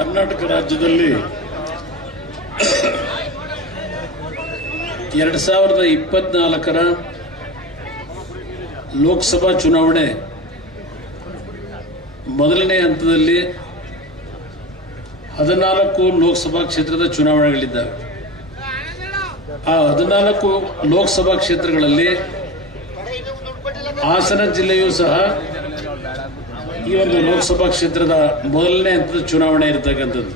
ಕರ್ನಾಟಕ ರಾಜ್ಯದಲ್ಲಿ 2024ರ ಲೋಕಸಭಾ ಚುನಾವಣೆ ಮೊದಲನೇ ಹಂತದಲ್ಲಿ 14 ಲೋಕಸಭಾ ಕ್ಷೇತ್ರದ ಚುನಾವಣೆಗಳಿದ್ದಾವೆ. ಆ 14 ಲೋಕಸಭಾ ಕ್ಷೇತ್ರಗಳಲ್ಲಿ ಹಾಸನ ಜಿಲ್ಲೆಯೂ ಸಹ ಈ ಒಂದು ಲೋಕಸಭಾ ಕ್ಷೇತ್ರದ ಮೊದಲನೇ ಹಂತದ ಚುನಾವಣೆ ಇರತಕ್ಕಂಥದ್ದು.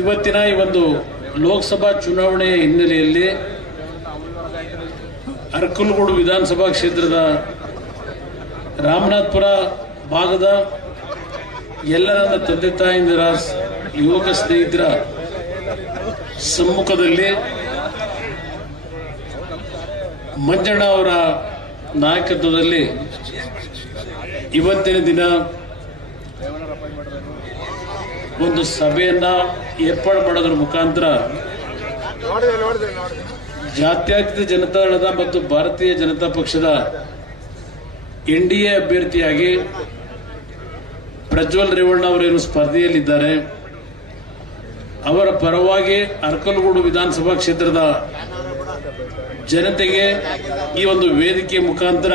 ಇವತ್ತಿನ ಈ ಒಂದು ಲೋಕಸಭಾ ಚುನಾವಣೆಯ ಹಿನ್ನೆಲೆಯಲ್ಲಿ ಅರಕಲಗೂಡು ವಿಧಾನಸಭಾ ಕ್ಷೇತ್ರದ ರಾಮನಾಥಪುರ ಭಾಗದ ಎಲ್ಲ ನನ್ನ ತಂದೆ ತಾಯಿಂದರ ಯುವಕ ಸ್ನೇಹಿತರ ಸಮ್ಮುಖದಲ್ಲಿ ಮಂಜಣ್ಣ ಅವರ ನಾಯಕತ್ವದಲ್ಲಿ ಇವತ್ತಿನ ದಿನ ಒಂದು ಸಭೆಯನ್ನ ಏರ್ಪಾಡು ಮಾಡೋದ್ರ ಮುಖಾಂತರ ಜಾತ್ಯತೀತ ಜನತಾದಳದ ಮತ್ತು ಭಾರತೀಯ ಜನತಾ ಪಕ್ಷದ NDA ಅಭ್ಯರ್ಥಿಯಾಗಿ ಪ್ರಜ್ವಲ್ ರೇವಣ್ಣ ಅವರೇನು ಸ್ಪರ್ಧೆಯಲ್ಲಿದ್ದಾರೆ, ಅವರ ಪರವಾಗಿ ಅರಕಲಗೂಡು ವಿಧಾನಸಭಾ ಕ್ಷೇತ್ರದ ಜನತೆಗೆ ಈ ಒಂದು ವೇದಿಕೆ ಮುಖಾಂತರ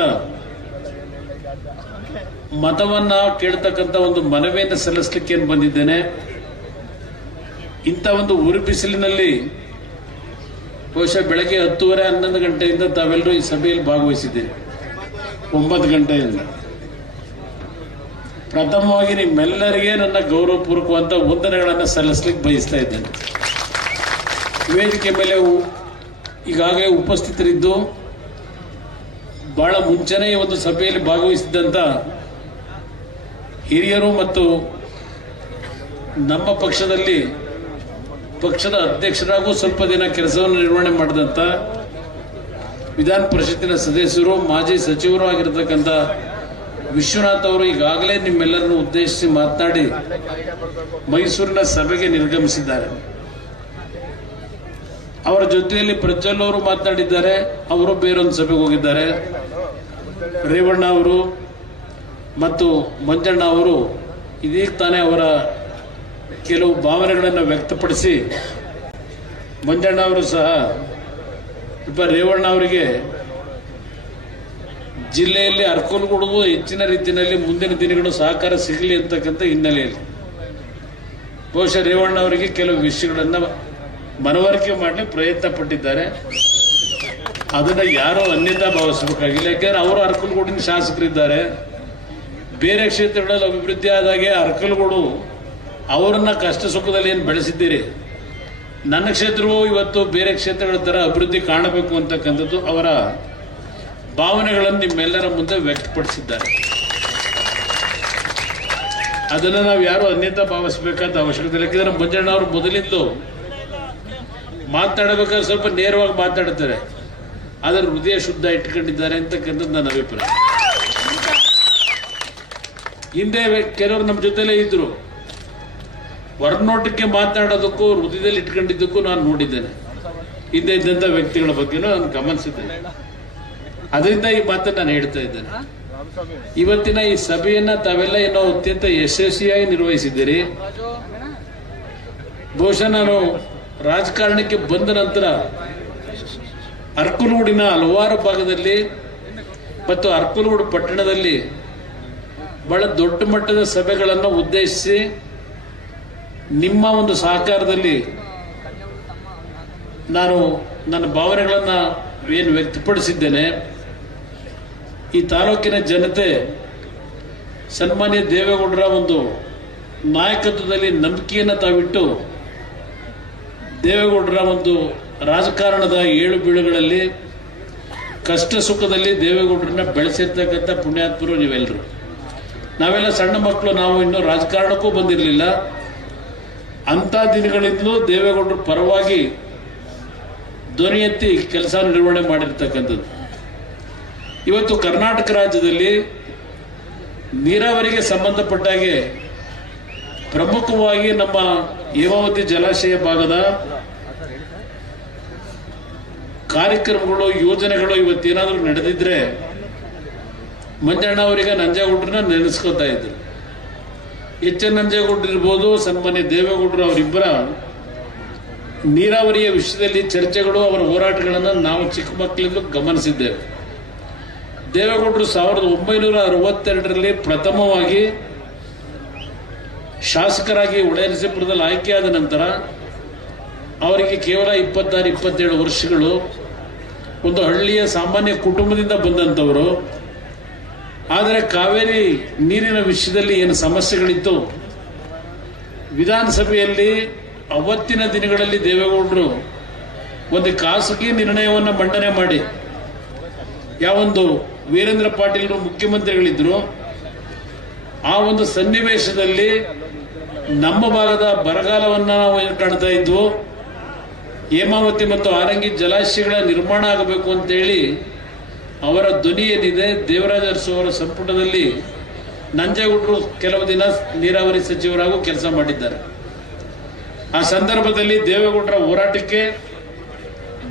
ಮತವನ್ನ ಕೇಳ್ತಕ್ಕಂಥ ಒಂದು ಮನವಿಯನ್ನು ಸಲ್ಲಿಸಲಿಕ್ಕೆ ಬಂದಿದ್ದೇನೆ. ಇಂಥ ಒಂದು ಉರಿ ಬಿಸಿಲಿನಲ್ಲಿ ಬಹುಶಃ ಬೆಳಗ್ಗೆ 10:30 11 ಗಂಟೆಯಿಂದ ತಾವೆಲ್ಲರೂ ಈ ಸಭೆಯಲ್ಲಿ ಭಾಗವಹಿಸಿದ್ದೀರಿ. 9 ಗಂಟೆಯಿಂದ ಪ್ರಥಮವಾಗಿ ನಿಮ್ಮೆಲ್ಲರಿಗೆ ನನ್ನ ಗೌರವಪೂರ್ವಕವಂತ ವಂದನೆಗಳನ್ನು ಸಲ್ಲಿಸಲಿಕ್ಕೆ ಬಯಸ್ತಾ ಇದ್ದೇನೆ. ವೇದಿಕೆ ಮೇಲೆ ಈಗಾಗಲೇ ಉಪಸ್ಥಿತರಿದ್ದು ಬಹಳ ಮುಂಚೆನೇ ಈ ಒಂದು ಸಭೆಯಲ್ಲಿ ಭಾಗವಹಿಸಿದ್ದಂತ ಹಿರಿಯರು ಮತ್ತು ನಮ್ಮ ಪಕ್ಷದಲ್ಲಿ ಪಕ್ಷದ ಅಧ್ಯಕ್ಷರಾಗೂ ಸ್ವಲ್ಪ ದಿನ ಕೆಲಸವನ್ನು ನಿರ್ವಹಣೆ ಮಾಡಿದಂತ ವಿಧಾನ ಪರಿಷತ್ತಿನ ಸದಸ್ಯರು, ಮಾಜಿ ಸಚಿವರು ಆಗಿರತಕ್ಕಂಥ ವಿಶ್ವನಾಥ್ ಅವರು ಈಗಾಗಲೇ ನಿಮ್ಮೆಲ್ಲರನ್ನು ಉದ್ದೇಶಿಸಿ ಮಾತನಾಡಿ ಮೈಸೂರಿನ ಸಭೆಗೆ ನಿರ್ಗಮಿಸಿದ್ದಾರೆ. ಅವರ ಜೊತೆಯಲ್ಲಿ ಪ್ರಜ್ವಲ್ ಅವರು ಮಾತನಾಡಿದ್ದಾರೆ, ಅವರು ಬೇರೊಂದು ಸಭೆಗೆ ಹೋಗಿದ್ದಾರೆ. ರೇವಣ್ಣ ಅವರು ಮತ್ತು ಮಂಜಣ್ಣ ಅವರು ಇದೀಗ ತಾನೇ ಅವರ ಕೆಲವು ಭಾವನೆಗಳನ್ನು ವ್ಯಕ್ತಪಡಿಸಿ, ಮಂಜಣ್ಣ ಅವರು ಸಹ ರೇವಣ್ಣ ಅವರಿಗೆ ಜಿಲ್ಲೆಯಲ್ಲಿ ಅರಕಲಗೂಡಿಗೂ ಹೆಚ್ಚಿನ ರೀತಿಯಲ್ಲಿ ಮುಂದಿನ ದಿನಗಳು ಸಹಕಾರ ಸಿಗಲಿ ಅಂತಕ್ಕಂಥ ಹಿನ್ನೆಲೆಯಲ್ಲಿ ಬಹುಶಃ ರೇವಣ್ಣ ಅವರಿಗೆ ಕೆಲವು ವಿಷಯಗಳನ್ನು ಮನವರಿಕೆ ಮಾಡಲಿ ಪ್ರಯತ್ನ ಪಟ್ಟಿದ್ದಾರೆ. ಅದನ್ನ ಯಾರೋ ಅನ್ಯತಾ ಭಾವಿಸಬೇಕಾಗಿಲ್ಲ. ಯಾಕೆಂದ್ರೆ ಅವರು ಅರಕಲಗೂಡಿನ ಶಾಸಕರಿದ್ದಾರೆ. ಬೇರೆ ಕ್ಷೇತ್ರಗಳಲ್ಲಿ ಅಭಿವೃದ್ಧಿ ಆದಾಗೆ ಅರಕಲಗೂಡು ಅವರನ್ನ ಕಷ್ಟ ಸುಖದಲ್ಲಿ ಏನು ಬೆಳೆಸಿದ್ದೀರಿ, ನನ್ನ ಕ್ಷೇತ್ರವೂ ಇವತ್ತು ಬೇರೆ ಕ್ಷೇತ್ರಗಳ ತರ ಅಭಿವೃದ್ಧಿ ಕಾಣಬೇಕು ಅಂತಕ್ಕಂಥದ್ದು ಅವರ ಭಾವನೆಗಳನ್ನು ನಿಮ್ಮೆಲ್ಲರ ಮುಂದೆ ವ್ಯಕ್ತಪಡಿಸಿದ್ದಾರೆ. ಅದನ್ನು ನಾವು ಯಾರು ಅನ್ಯತಾ ಭಾವಿಸಬೇಕಾದ ಅವಶ್ಯಕತೆ ಇಲ್ಲ. ಯಾಕೆಂದ್ರೆ ಮಂಜಣ್ಣ ಅವರು ಮೊದಲಿಂದಲೂ ಮಾತನಾಡಬೇಕಾದ್ರೆ ಸ್ವಲ್ಪ ನೇರವಾಗಿ ಮಾತಾಡುತ್ತಾರೆ, ಅದರ ಹೃದಯ ಶುದ್ಧ ಇಟ್ಕೊಂಡಿದ್ದಾರೆ ಅಂತಕ್ಕಂಥದ್ದು ನನ್ನ ಅಭಿಪ್ರಾಯ. ಹಿಂದೆ ಕೆಲವರು ನಮ್ಮ ಜೊತೆಲೇ ಇದ್ರು, ಹೊರನೋಟಕ್ಕೆ ಮಾತನಾಡೋದಕ್ಕೂ ಹೃದಯದಲ್ಲಿ ಇಟ್ಕೊಂಡಿದ್ದಕ್ಕೂ ನಾನು ನೋಡಿದ್ದೇನೆ. ಹಿಂದೆ ಇದ್ದಂಥ ವ್ಯಕ್ತಿಗಳ ಬಗ್ಗೆನೂ ನಾನು ಗಮನಿಸಿದ್ದೇನೆ. ಅದರಿಂದ ಈ ಮಾತನ್ನು ನಾನು ಹೇಳ್ತಾ ಇದ್ದೇನೆ. ಇವತ್ತಿನ ಈ ಸಭೆಯನ್ನ ತಾವೆಲ್ಲ ಏನೋ ಅತ್ಯಂತ ಯಶಸ್ವಿಯಾಗಿ ನಿರ್ವಹಿಸಿದ್ದೀರಿ. ಬಹುಶಃ ನಾನು ರಾಜಕಾರಣಕ್ಕೆ ಬಂದ ನಂತರ ಅರಕಲಗೂಡಿನ ಹಲವಾರು ಭಾಗದಲ್ಲಿ ಮತ್ತು ಅರಕಲಗೂಡು ಪಟ್ಟಣದಲ್ಲಿ ಬಹಳ ದೊಡ್ಡ ಮಟ್ಟದ ಸಭೆಗಳನ್ನು ಉದ್ದೇಶಿಸಿ ನಿಮ್ಮ ಒಂದು ಸಹಕಾರದಲ್ಲಿ ನಾನು ನನ್ನ ಭಾವನೆಗಳನ್ನು ಏನು ವ್ಯಕ್ತಪಡಿಸಿದ್ದೇನೆ. ಈ ತಾಲೂಕಿನ ಜನತೆ ಸನ್ಮಾನ್ಯ ದೇವೇಗೌಡರ ಒಂದು ನಾಯಕತ್ವದಲ್ಲಿ ನಂಬಿಕೆಯನ್ನು ತಾವಿಟ್ಟು ದೇವೇಗೌಡರ ಒಂದು ರಾಜಕಾರಣದ ಏಳು ಬೀಳುಗಳಲ್ಲಿ ಕಷ್ಟ ಸುಖದಲ್ಲಿ ದೇವೇಗೌಡರನ್ನ ಬೆಳೆಸಿರ್ತಕ್ಕಂಥ ಪುಣ್ಯಾತ್ಮರು ನೀವೆಲ್ಲರೂ. ನಾವೆಲ್ಲ ಸಣ್ಣ ಮಕ್ಕಳು, ನಾವು ಇನ್ನೂ ರಾಜಕಾರಣಕ್ಕೂ ಬಂದಿರಲಿಲ್ಲ. ಅಂಥ ದಿನಗಳಿಂದಲೂ ದೇವೇಗೌಡರ ಪರವಾಗಿ ಧ್ವನಿ ಎತ್ತಿ ಕೆಲಸ ನಿರ್ವಹಣೆ ಮಾಡಿರ್ತಕ್ಕಂಥದ್ದು. ಇವತ್ತು ಕರ್ನಾಟಕ ರಾಜ್ಯದಲ್ಲಿ ನೀರಾವರಿಗೆ ಸಂಬಂಧಪಟ್ಟ ಹಾಗೆ ಪ್ರಮುಖವಾಗಿ ನಮ್ಮ ಹೇಮಾವತಿ ಜಲಾಶಯ ಭಾಗದ ಕಾರ್ಯಕ್ರಮಗಳು, ಯೋಜನೆಗಳು ಇವತ್ತೇನಾದರೂ ನಡೆದಿದ್ರೆ ಮಂಜಣ್ಣ ಅವರಿಗೆ ನಂಜೇಗೌಡರನ್ನ ನೆನೆಸ್ಕೋತಾ ಇದ್ರು. ಎಚ್ ಎನ್ ನಂಜೇಗೌಡರು ಇರ್ಬೋದು, ಸನ್ಮಾನ್ಯ ದೇವೇಗೌಡರು ಅವರಿಬ್ಬರ ನೀರಾವರಿಯ ವಿಷಯದಲ್ಲಿ ಚರ್ಚೆಗಳು, ಅವರ ಹೋರಾಟಗಳನ್ನು ನಾವು ಚಿಕ್ಕ ಮಕ್ಕಳಿಂದ ಗಮನಿಸಿದ್ದೇವೆ. ದೇವೇಗೌಡರು 1962ರಲ್ಲಿ ಪ್ರಥಮವಾಗಿ ಶಾಸಕರಾಗಿ ಹೊಳೆನರಸೀಪುರದಲ್ಲಿ ಆಯ್ಕೆಯಾದ ನಂತರ ಅವರಿಗೆ ಕೇವಲ 26-27 ವರ್ಷಗಳು. ಒಂದು ಹಳ್ಳಿಯ ಸಾಮಾನ್ಯ ಕುಟುಂಬದಿಂದ ಬಂದಂಥವರು. ಆದರೆ ಕಾವೇರಿ ನೀರಿನ ವಿಷಯದಲ್ಲಿ ಏನು ಸಮಸ್ಯೆಗಳಿತ್ತು, ವಿಧಾನಸಭೆಯಲ್ಲಿ ಅವತ್ತಿನ ದಿನಗಳಲ್ಲಿ ದೇವೇಗೌಡರು ಒಂದು ಖಾಸಗಿ ನಿರ್ಣಯವನ್ನು ಮಂಡನೆ ಮಾಡಿ, ಯಾವೊಂದು ವೀರೇಂದ್ರ ಪಾಟೀಲ್ ಮುಖ್ಯಮಂತ್ರಿಗಳಿದ್ರು, ಆ ಒಂದು ಸನ್ನಿವೇಶದಲ್ಲಿ ನಮ್ಮ ಭಾಗದ ಬರಗಾಲವನ್ನು ನಾವು ಕಾಣ್ತಾ ಇದ್ವು. ಹೇಮಾವತಿ ಮತ್ತು ಆರಂಗಿ ಜಲಾಶಯಗಳ ನಿರ್ಮಾಣ ಆಗಬೇಕು ಅಂತೇಳಿ ಅವರ ಧ್ವನಿ ಏನಿದೆ, ದೇವರಾಜ ಅರಸು ಅವರ ಸಂಪುಟದಲ್ಲಿ ನಂಜೇಗೌಡರು ಕೆಲವು ದಿನ ನೀರಾವರಿ ಸಚಿವರಾಗೂ ಕೆಲಸ ಮಾಡಿದ್ದಾರೆ. ಆ ಸಂದರ್ಭದಲ್ಲಿ ದೇವೇಗೌಡರ ಹೋರಾಟಕ್ಕೆ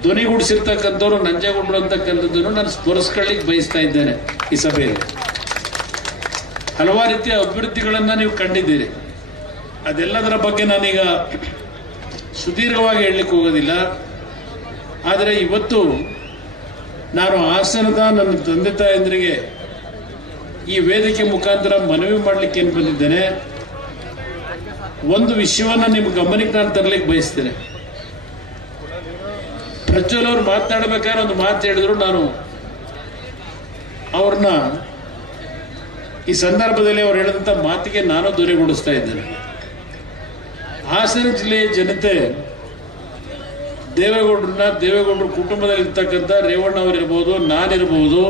ಧ್ವನಿಗೂಡಿಸಿರ್ತಕ್ಕಂಥವ್ರು ನಂಜೇಗೌಡರು ಅಂತಕ್ಕಂಥದ್ದನ್ನು ನಾನು ಸ್ಮರಿಸ್ಕೊಳ್ಳಿಕ್ಕೆ ಬಯಸ್ತಾ ಇದ್ದೇನೆ. ಈ ಸಭೆಯಲ್ಲಿ ಹಲವಾರು ರೀತಿಯ ಅಭಿವೃದ್ಧಿಗಳನ್ನು ನೀವು ಕಂಡಿದ್ದೀರಿ. ಅದೆಲ್ಲದರ ಬಗ್ಗೆ ನಾನೀಗ ಸುದೀರ್ಘವಾಗಿ ಹೇಳಲಿಕ್ಕೆ ಹೋಗೋದಿಲ್ಲ. ಆದರೆ ಇವತ್ತು ನಾನು ಹಾಸನದ ನನ್ನ ತಂದೆ ತಾಯಂದರಿಗೆ ಈ ವೇದಿಕೆ ಮುಖಾಂತರ ಮನವಿ ಮಾಡಲಿಕ್ಕೆ ಏನು ಬಂದಿದ್ದೇನೆ, ಒಂದು ವಿಷಯವನ್ನು ನಿಮ್ಮ ಗಮನಕ್ಕೆ ನಾನು ತರಲಿಕ್ಕೆ ಬಯಸ್ತೇನೆ. ಪ್ರಜ್ವಲ್ ಅವರು ಮಾತನಾಡಬೇಕಾದ್ರೆ ಒಂದು ಮಾತು ಹೇಳಿದ್ರು, ನಾನು ಅವ್ರನ್ನ ಈ ಸಂದರ್ಭದಲ್ಲಿ ಅವ್ರು ಹೇಳಿದಂಥ ಮಾತಿಗೆ ನಾನು ಧ್ವನಿಗೂಡಿಸ್ತಾ ಇದ್ದೇನೆ. ಹಾಸನ ಜಿಲ್ಲೆಯ ಜನತೆ ದೇವೇಗೌಡರು ಕುಟುಂಬದಲ್ಲಿ ಇರ್ತಕ್ಕಂಥ ರೇವಣ್ಣ ಅವರಿರ್ಬೋದು, ನಾನಿರ್ಬೋದು,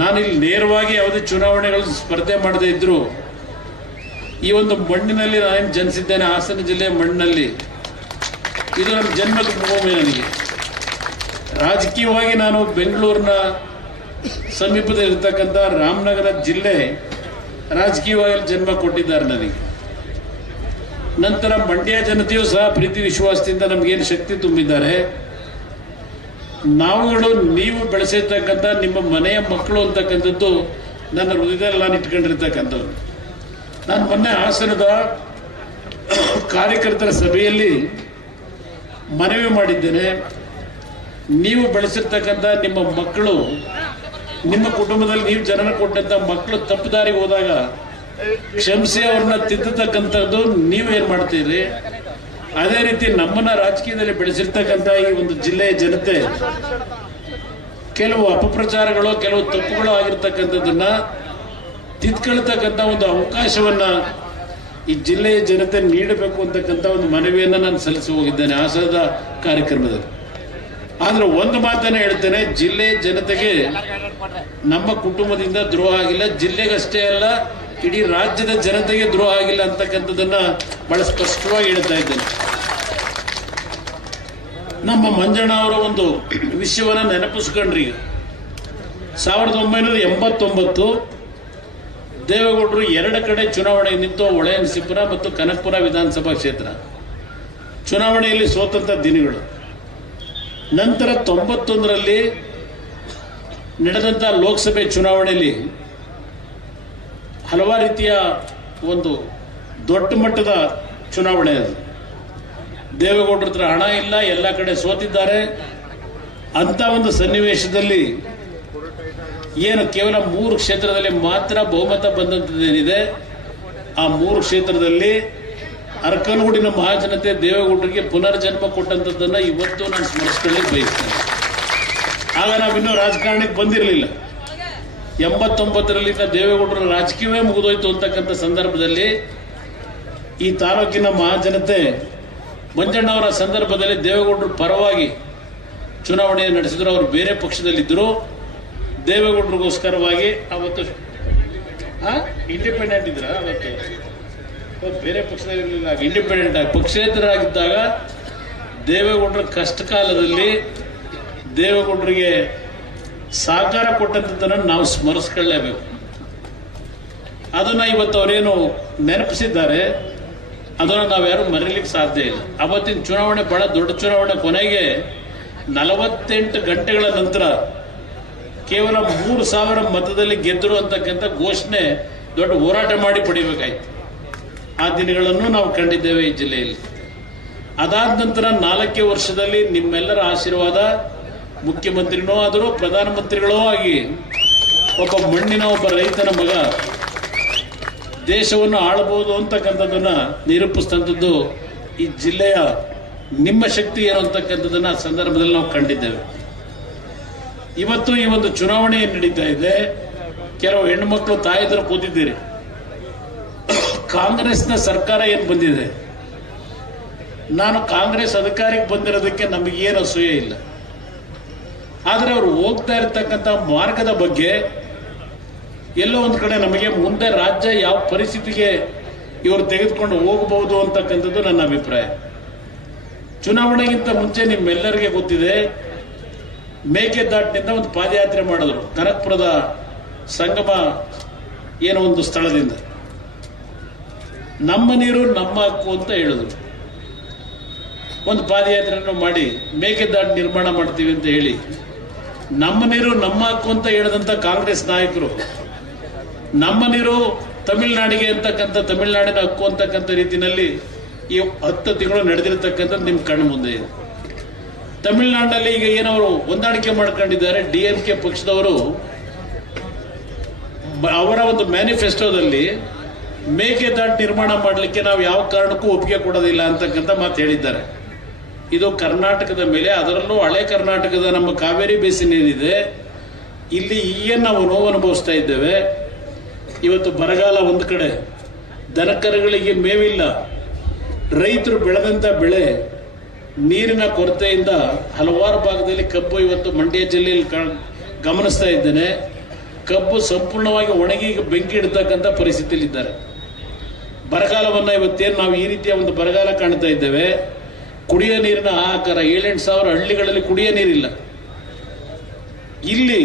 ನಾನಿಲ್ಲಿ ನೇರವಾಗಿ ಯಾವುದೇ ಚುನಾವಣೆಗಳಲ್ಲಿ ಸ್ಪರ್ಧೆ ಮಾಡದೇ ಇದ್ರು ಈ ಒಂದು ಮಣ್ಣಿನಲ್ಲಿ ನಾನೇನು ಜನಿಸಿದ್ದೇನೆ, ಹಾಸನ ಜಿಲ್ಲೆಯ ಮಣ್ಣಿನಲ್ಲಿ. ಇದು ನನ್ನ ಜನ್ಮದ ಭೂಮಿ. ನನಗೆ ರಾಜಕೀಯವಾಗಿ ನಾನು ಬೆಂಗಳೂರಿನ ಸಮೀಪದಲ್ಲಿರ್ತಕ್ಕಂಥ ರಾಮನಗರ ಜಿಲ್ಲೆ ರಾಜಕೀಯವಾಗಿ ಜನ್ಮ ಕೊಟ್ಟಿದ್ದಾರೆ ನನಗೆ. ನಂತರ ಮಂಡ್ಯ ಜನತೆಯೂ ಸಹ ಪ್ರೀತಿ ವಿಶ್ವಾಸದಿಂದ ನಮಗೇನು ಶಕ್ತಿ ತುಂಬಿದ್ದಾರೆ. ನಾವುಗಳು ನೀವು ಬೆಳೆಸಿರ್ತಕ್ಕಂಥ ನಿಮ್ಮ ಮನೆಯ ಮಕ್ಕಳು ಅಂತಕ್ಕಂಥದ್ದು ನನ್ನ ಹೃದಯದಲ್ಲಿ ನಾನು ಇಟ್ಕೊಂಡಿರ್ತಕ್ಕಂಥದ್ದು. ನಾನು ಮೊನ್ನೆ ಹಾಸನದ ಕಾರ್ಯಕರ್ತರ ಸಭೆಯಲ್ಲಿ ಮನವಿ ಮಾಡಿದ್ದೇನೆ, ನೀವು ಬೆಳೆಸಿರ್ತಕ್ಕಂಥ ನಿಮ್ಮ ಮಕ್ಕಳು, ನಿಮ್ಮ ಕುಟುಂಬದಲ್ಲಿ ನೀವು ಜನನ ಕೊಟ್ಟಂತ ಮಕ್ಕಳು ತಪ್ಪು ದಾರಿಗೆ ಹೋದಾಗ ಕ್ಷಮಿಸಿ ಅವ್ರನ್ನ ತಿದ್ದತಕ್ಕಂಥದ್ದು ನೀವು ಏನ್ ಮಾಡ್ತೀರಿ. ಅದೇ ರೀತಿ ನಮ್ಮನ್ನ ರಾಜಕೀಯದಲ್ಲಿ ಬೆಳೆಸಿರ್ತಕ್ಕಂಥ ಈ ಒಂದು ಜಿಲ್ಲೆಯ ಜನತೆ ಕೆಲವು ಅಪಪ್ರಚಾರಗಳು, ಕೆಲವು ತಪ್ಪುಗಳು ಆಗಿರ್ತಕ್ಕಂಥದ್ದನ್ನ ತಿದ್ಕೊಳ್ತಕ್ಕಂಥ ಒಂದು ಅವಕಾಶವನ್ನ ಈ ಜಿಲ್ಲೆಯ ಜನತೆ ನೀಡಬೇಕು ಅಂತಕ್ಕಂಥ ಒಂದು ಮನವಿಯನ್ನ ನಾನು ಸಲ್ಲಿಸಿ ಹೋಗಿದ್ದೇನೆ ಹಾಸನದ ಕಾರ್ಯಕ್ರಮದಲ್ಲಿ. ಆದ್ರೆ ಒಂದು ಮಾತನ್ನ ಹೇಳ್ತೇನೆ, ಜಿಲ್ಲೆಯ ಜನತೆಗೆ ನಮ್ಮ ಕುಟುಂಬದಿಂದ ದ್ರೋಹ ಆಗಿಲ್ಲ, ಜಿಲ್ಲೆಗಷ್ಟೇ ಅಲ್ಲ ಇಡೀ ರಾಜ್ಯದ ಜನತೆಗೆ ದ್ರೋಹ ಆಗಿಲ್ಲ ಅಂತಕ್ಕಂಥದ್ದನ್ನ ಬಹಳ ಸ್ಪಷ್ಟವಾಗಿ ಹೇಳ್ತಾ ಇದ್ದೇನೆ. ನಮ್ಮ ಮಂಜಣ್ಣ ಅವರ ಒಂದು ವಿಷಯವನ್ನ ನೆನಪಿಸ್ಕೊಂಡ್ರಿ. 1989 ದೇವೇಗೌಡರು 2 ಕಡೆ ಚುನಾವಣೆ ನಿಂತು, ಹೊಳೆನರಸೀಪುರ ಮತ್ತು ಕನಕಪುರ ವಿಧಾನಸಭಾ ಕ್ಷೇತ್ರ ಚುನಾವಣೆಯಲ್ಲಿ ಸೋತಂತ ದಿನಗಳು. ನಂತರ 91ರಲ್ಲಿ ನಡೆದಂತ ಲೋಕಸಭೆ ಚುನಾವಣೆಯಲ್ಲಿ ಹಲವಾರು ರೀತಿಯ ಒಂದು ದೊಡ್ಡ ಮಟ್ಟದ ಚುನಾವಣೆ ಅದು. ದೇವೇಗೌಡರ ಹತ್ರ ಹಣ ಇಲ್ಲ, ಎಲ್ಲ ಕಡೆ ಸೋತಿದ್ದಾರೆ. ಅಂತ ಒಂದು ಸನ್ನಿವೇಶದಲ್ಲಿ ಏನು ಕೇವಲ 3 ಕ್ಷೇತ್ರದಲ್ಲಿ ಮಾತ್ರ ಬಹುಮತ ಬಂದಂಥದ್ದೇನಿದೆ, ಆ 3 ಕ್ಷೇತ್ರದಲ್ಲಿ ಅರಕಲಗೂಡಿನ ಮಹಾಜನತೆ ದೇವೇಗೌಡರಿಗೆ ಪುನರ್ಜನ್ಮ ಕೊಟ್ಟಂಥದ್ದನ್ನು ಇವತ್ತು ನಾನು ಸ್ಮರಿಸ್ಕೊಳ್ಳಿಕ್ಕೆ ಬಯಸ್ತೇನೆ. ಆಗ ನಾವಿನ್ನೂ ರಾಜಕಾರಣಕ್ಕೆ ಬಂದಿರಲಿಲ್ಲ. 89ರಲ್ಲಿ ದೇವೇಗೌಡರ ರಾಜಕೀಯವೇ ಮುಗಿದೋಯ್ತು ಅಂತಕ್ಕಂಥ ಸಂದರ್ಭದಲ್ಲಿ ಈ ತಾಲೂಕಿನ ಮಹಾಜನತೆ ಮಂಜಣ್ಣವರ ಸಂದರ್ಭದಲ್ಲಿ ದೇವೇಗೌಡರ ಪರವಾಗಿ ಚುನಾವಣೆ ನಡೆಸಿದ್ರು. ಅವರು ಬೇರೆ ಪಕ್ಷದಲ್ಲಿದ್ದರು. ದೇವೇಗೌಡರಿಗೋಸ್ಕರವಾಗಿ ಅವತ್ತು ಇಂಡಿಪೆಂಡೆಂಟ್ ಇದ್ರ, ಅವತ್ತು ಬೇರೆ ಪಕ್ಷದಲ್ಲಿರಲಿಲ್ಲ, ಇಂಡಿಪೆಂಡೆಂಟ್ ಆಗಿ ಪಕ್ಷೇತರರಾಗಿದ್ದಾಗ ದೇವೇಗೌಡರ ಕಷ್ಟ ಕಾಲದಲ್ಲಿ ದೇವೇಗೌಡರಿಗೆ ಸಹಕಾರ ಕೊಟ್ಟಂಥದ್ದನ್ನು ನಾವು ಸ್ಮರಿಸ್ಕೊಳ್ಳೇಬೇಕು. ಅದನ್ನ ಇವತ್ತು ಅವರೇನು ನೆನಪಿಸಿದ್ದಾರೆ, ಅದನ್ನು ನಾವ್ಯಾರು ಮರೀಲಿಕ್ಕೆ ಸಾಧ್ಯ ಇಲ್ಲ. ಅವತ್ತಿನ ಚುನಾವಣೆ ಬಹಳ ದೊಡ್ಡ ಚುನಾವಣೆ. ಕೊನೆಗೆ 48 ಗಂಟೆಗಳ ನಂತರ ಕೇವಲ 3,000 ಮತದಲ್ಲಿ ಗೆದ್ದರು ಅಂತಕ್ಕಂಥ ಘೋಷಣೆ ದೊಡ್ಡ ಹೋರಾಟ ಮಾಡಿ ಪಡಿಬೇಕಾಯ್ತು. ಆ ದಿನಗಳನ್ನು ನಾವು ಕಂಡಿದ್ದೇವೆ ಈ ಜಿಲ್ಲೆಯಲ್ಲಿ. ಅದಾದ ನಂತರ 4 ವರ್ಷದಲ್ಲಿ ನಿಮ್ಮೆಲ್ಲರ ಆಶೀರ್ವಾದ, ಮುಖ್ಯಮಂತ್ರಿನೂ ಆದರೂ ಪ್ರಧಾನಮಂತ್ರಿಗಳೂ ಆಗಿ ಒಬ್ಬ ಮಣ್ಣಿನ ಒಬ್ಬ ರೈತನ ಮಗ ದೇಶವನ್ನು ಆಳಬಹುದು ಅಂತಕ್ಕಂಥದ್ದನ್ನ ನಿರೂಪಿಸಿದಂಥದ್ದು ಈ ಜಿಲ್ಲೆಯ ನಿಮ್ಮ ಶಕ್ತಿ ಏನು ಅಂತಕ್ಕಂಥದ್ದನ್ನ ಸಂದರ್ಭದಲ್ಲಿ ನಾವು ಕಂಡಿದ್ದೇವೆ. ಇವತ್ತು ಈ ಒಂದು ಚುನಾವಣೆ ನಡೀತಾ ಇದೆ. ಕೆಲವು ಹೆಣ್ಣುಮಕ್ಕಳು ತಾಯಿದ್ರು ಕೂತಿದ್ದೀರಿ. ಕಾಂಗ್ರೆಸ್ನ ಸರ್ಕಾರ ಏನು ಬಂದಿದೆ, ನಾನು ಕಾಂಗ್ರೆಸ್ ಅಧಿಕಾರಕ್ಕೆ ಬಂದಿರೋದಕ್ಕೆ ನಮಗೇನು ಅಸೂಯೆ ಇಲ್ಲ. ಆದರೆ ಅವರು ಹೋಗ್ತಾ ಇರತಕ್ಕಂಥ ಮಾರ್ಗದ ಬಗ್ಗೆ ಎಲ್ಲೋ ಒಂದು ಕಡೆ ನಮಗೆ ಮುಂದೆ ರಾಜ್ಯ ಯಾವ ಪರಿಸ್ಥಿತಿಗೆ ಇವರು ತೆಗೆದುಕೊಂಡು ಹೋಗಬಹುದು ಅಂತಕ್ಕಂಥದ್ದು ನನ್ನ ಅಭಿಪ್ರಾಯ. ಚುನಾವಣೆಗಿಂತ ಮುಂಚೆ ನಿಮ್ಮೆಲ್ಲರಿಗೆ ಗೊತ್ತಿದೆ, ಮೇಕೆದಾಟಿನಿಂದ ಒಂದು ಪಾದಯಾತ್ರೆ ಮಾಡಿದ್ರು ಕನಕಪುರದ ಸಂಗಮ ಏನೋ ಒಂದು ಸ್ಥಳದಿಂದ. ನಮ್ಮ ನೀರು ನಮ್ಮ ಹಕ್ಕು ಅಂತ ಹೇಳಿದ್ರು. ಒಂದು ಪಾದಯಾತ್ರೆಯನ್ನು ಮಾಡಿ ಮೇಕೆದಾಟು ನಿರ್ಮಾಣ ಮಾಡ್ತೀವಿ ಅಂತ ಹೇಳಿ ನಮ್ಮ ನೀರು ನಮ್ಮ ಹಕ್ಕು ಅಂತ ಹೇಳಿದಂಥ ಕಾಂಗ್ರೆಸ್ ನಾಯಕರು ನಮ್ಮ ನೀರು ತಮಿಳುನಾಡಿಗೆ ಅಂತಕ್ಕಂಥ ತಮಿಳುನಾಡಿನ ಹಕ್ಕು ಅಂತಕ್ಕಂಥ ರೀತಿಯಲ್ಲಿ ಈ 10 ತಿಂಗಳು ನಡೆದಿರತಕ್ಕಂಥದ್ದು ನಿಮ್ಮ ಕಣ್ಣು ಮುಂದೆ ಇದೆ. ತಮಿಳುನಾಡಿನಲ್ಲಿ ಈಗ ಏನವರು ಹೊಂದಾಣಿಕೆ ಮಾಡ್ಕೊಂಡಿದ್ದಾರೆ. DMK ಪಕ್ಷದವರು ಅವರ ಒಂದು ಮ್ಯಾನಿಫೆಸ್ಟೋದಲ್ಲಿ ಮೇಕೆದಾಟು ನಿರ್ಮಾಣ ಮಾಡಲಿಕ್ಕೆ ನಾವು ಯಾವ ಕಾರಣಕ್ಕೂ ಒಪ್ಪಿಗೆ ಕೊಡೋದಿಲ್ಲ ಅಂತಕ್ಕಂಥ ಮಾತು ಹೇಳಿದ್ದಾರೆ. ಇದು ಕರ್ನಾಟಕದ ಮೇಲೆ, ಅದರಲ್ಲೂ ಹಳೆ ಕರ್ನಾಟಕದ ನಮ್ಮ ಕಾವೇರಿ ಬೇಸಿನ್ ಏನಿದೆ ಇಲ್ಲಿ ಈಗೇನು ನಾವು ನೋವು ಅನುಭವಿಸ್ತಾ ಇದ್ದೇವೆ. ಇವತ್ತು ಬರಗಾಲ ಒಂದು ಕಡೆ, ದನಕರುಗಳಿಗೆ ಮೇವಿಲ್ಲ, ರೈತರು ಬೆಳೆದಂಥ ಬೆಳೆ ನೀರಿನ ಕೊರತೆಯಿಂದ ಹಲವಾರು ಭಾಗದಲ್ಲಿ ಕಬ್ಬು, ಇವತ್ತು ಮಂಡ್ಯ ಜಿಲ್ಲೆಯಲ್ಲಿ ಗಮನಿಸ್ತಾ ಇದ್ದೇನೆ, ಕಬ್ಬು ಸಂಪೂರ್ಣವಾಗಿ ಒಣಗಿ ಬೆಂಕಿ ಇಡ್ತಕ್ಕಂಥ ಪರಿಸ್ಥಿತಿಯಲ್ಲಿದ್ದಾರೆ. ಬರಗಾಲವನ್ನು ಇವತ್ತೇನು ನಾವು ಈ ರೀತಿಯ ಒಂದು ಬರಗಾಲ ಕಾಣ್ತಾ ಇದ್ದೇವೆ. ಕುಡಿಯ ನೀರಿನ ಹಾಹಾಕಾರ, 7-8 ಸಾವಿರ ಹಳ್ಳಿಗಳಲ್ಲಿ ಕುಡಿಯ ನೀರಿಲ್ಲ. ಇಲ್ಲಿ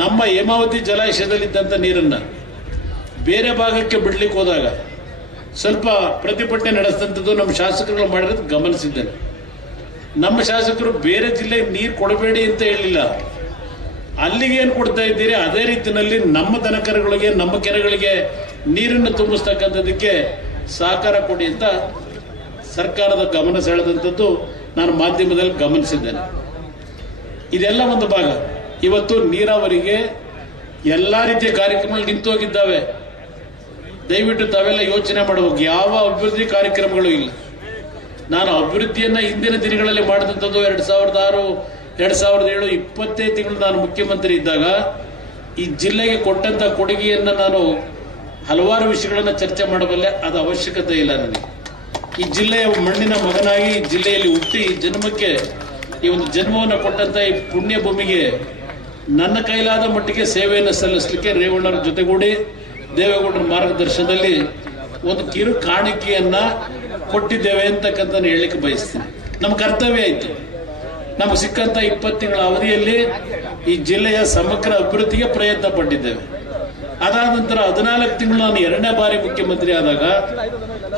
ನಮ್ಮ ಹೇಮಾವತಿ ಜಲಾಶಯದಲ್ಲಿದ್ದಂಥ ನೀರನ್ನ ಬೇರೆ ಭಾಗಕ್ಕೆ ಬಿಡ್ಲಿಕ್ಕೆ ಹೋದಾಗ ಸ್ವಲ್ಪ ಪ್ರತಿಭಟನೆ ನಡೆಸಿದಂಥದ್ದು ನಮ್ಮ ಶಾಸಕರುಗಳು ಮಾಡಿರೋದು ಗಮನಿಸಿದ್ದೇನೆ. ನಮ್ಮ ಶಾಸಕರು ಬೇರೆ ಜಿಲ್ಲೆಗೆ ನೀರು ಕೊಡಬೇಡಿ ಅಂತ ಹೇಳಿಲ್ಲ, ಅಲ್ಲಿಗೆ ಏನು ಕೊಡ್ತಾ ಇದ್ದೀರಿ ಅದೇ ರೀತಿಯಲ್ಲಿ ನಮ್ಮ ದನಕರುಗಳಿಗೆ, ನಮ್ಮ ಕೆರೆಗಳಿಗೆ ನೀರನ್ನು ತುಂಬಿಸ್ತಕ್ಕಂಥದ್ದಕ್ಕೆ ಸಹಕಾರ ಕೊಡಿ ಅಂತ ಸರ್ಕಾರದ ಗಮನ ಸೆಳೆದಂಥದ್ದು ನಾನು ಮಾಧ್ಯಮದಲ್ಲಿ ಗಮನಿಸಿದ್ದೇನೆ. ಇದೆಲ್ಲ ಒಂದು ಭಾಗ. ಇವತ್ತು ನೀರಾವರಿಗೆ ಎಲ್ಲ ರೀತಿಯ ಕಾರ್ಯಕ್ರಮಗಳು ನಿಂತು ಹೋಗಿದ್ದಾವೆ. ದಯವಿಟ್ಟು ತಾವೆಲ್ಲ ಯೋಚನೆ ಮಾಡಬೇಕು, ಯಾವ ಅಭಿವೃದ್ಧಿ ಕಾರ್ಯಕ್ರಮಗಳು ಇಲ್ಲ. ನಾನು ಅಭಿವೃದ್ಧಿಯನ್ನ ಹಿಂದಿನ ದಿನಗಳಲ್ಲಿ ಮಾಡಿದಂಥದ್ದು 2006, 2007, 25 ತಿಂಗಳು ನಾನು ಮುಖ್ಯಮಂತ್ರಿ ಇದ್ದಾಗ ಈ ಜಿಲ್ಲೆಗೆ ಕೊಟ್ಟಂತ ಕೊಡುಗೆಯನ್ನು ನಾನು ಹಲವಾರು ವಿಷಯಗಳನ್ನು ಚರ್ಚೆ ಮಾಡಬಲ್ಲೆ. ಅದು ಅವಶ್ಯಕತೆ ಇಲ್ಲ ನನಗೆ. ಈ ಜಿಲ್ಲೆಯ ಮಣ್ಣಿನ ಮಗನಾಗಿ ಈ ಜಿಲ್ಲೆಯಲ್ಲಿ ಹುಟ್ಟಿ ಜನ್ಮಕ್ಕೆ ಈ ಒಂದು ಜನ್ಮವನ್ನು ಕೊಟ್ಟಂತ ಈ ಪುಣ್ಯ ಭೂಮಿಗೆ ನನ್ನ ಕೈಲಾದ ಮಟ್ಟಿಗೆ ಸೇವೆಯನ್ನು ಸಲ್ಲಿಸಲಿಕ್ಕೆ ರೇವಣ್ಣರ ಜೊತೆಗೂಡಿ ದೇವೇಗೌಡರ ಮಾರ್ಗದರ್ಶನದಲ್ಲಿ ಒಂದು ಕಿರು ಕಾಣಿಕೆಯನ್ನ ಕೊಟ್ಟಿದ್ದೇವೆ ಅಂತಕ್ಕಂಥ ಹೇಳಲಿಕ್ಕೆ ಬಯಸ್ತೀನಿ. ನಮ್ಮ ಕರ್ತವ್ಯ ಆಯಿತು. ನಮಗೆ ಸಿಕ್ಕಂತ 20 ತಿಂಗಳ ಅವಧಿಯಲ್ಲಿ ಈ ಜಿಲ್ಲೆಯ ಸಮಗ್ರ ಅಭಿವೃದ್ಧಿಗೆ ಪ್ರಯತ್ನ ಪಟ್ಟಿದ್ದೇವೆ. ಅದಾದ ನಂತರ 14 ತಿಂಗಳು ನಾನು 2ನೇ ಬಾರಿ ಮುಖ್ಯಮಂತ್ರಿ ಆದಾಗ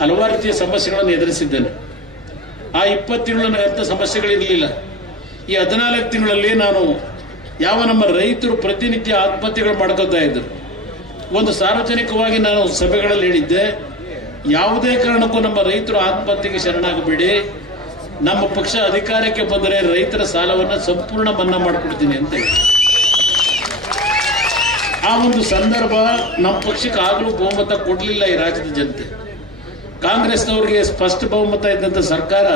ಹಲವಾರು ರೀತಿಯ ಸಮಸ್ಯೆಗಳನ್ನು ಎದುರಿಸಿದ್ದೇನೆ. ಆ 20 ತಿಂಗಳು ನನಗಂತ ಸಮಸ್ಯೆಗಳಿರಲಿಲ್ಲ. ಈ 14 ತಿಂಗಳಲ್ಲಿ ನಾನು ಯಾವ ನಮ್ಮ ರೈತರು ಪ್ರತಿನಿತ್ಯ ಆತ್ಮಹತ್ಯೆಗಳು ಮಾಡ್ಕೊತಾ ಇದ್ರು, ಒಂದು ಸಾರ್ವಜನಿಕವಾಗಿ ನಾನು ಸಭೆಗಳಲ್ಲಿ ಹೇಳಿದ್ದೆ, ಯಾವುದೇ ಕಾರಣಕ್ಕೂ ನಮ್ಮ ರೈತರು ಆತ್ಮಹತ್ಯೆಗೆ ಶರಣಾಗಬೇಡಿ, ನಮ್ಮ ಪಕ್ಷ ಅಧಿಕಾರಕ್ಕೆ ಬಂದರೆ ರೈತರ ಸಾಲವನ್ನು ಸಂಪೂರ್ಣ ಮನ್ನಾ ಮಾಡಿಕೊಡ್ತೀನಿ ಅಂತ ಹೇಳಿ. ಆ ಒಂದು ಸಂದರ್ಭ ನಮ್ಮ ಪಕ್ಷಕ್ಕೆ ಆಗಲೂ ಬಹುಮತ ಕೊಡಲಿಲ್ಲ ಈ ರಾಜ್ಯದ ಜನತೆ. ಕಾಂಗ್ರೆಸ್ನವರಿಗೆ ಸ್ಪಷ್ಟ ಬಹುಮತ ಇದ್ದಂಥ ಸರ್ಕಾರ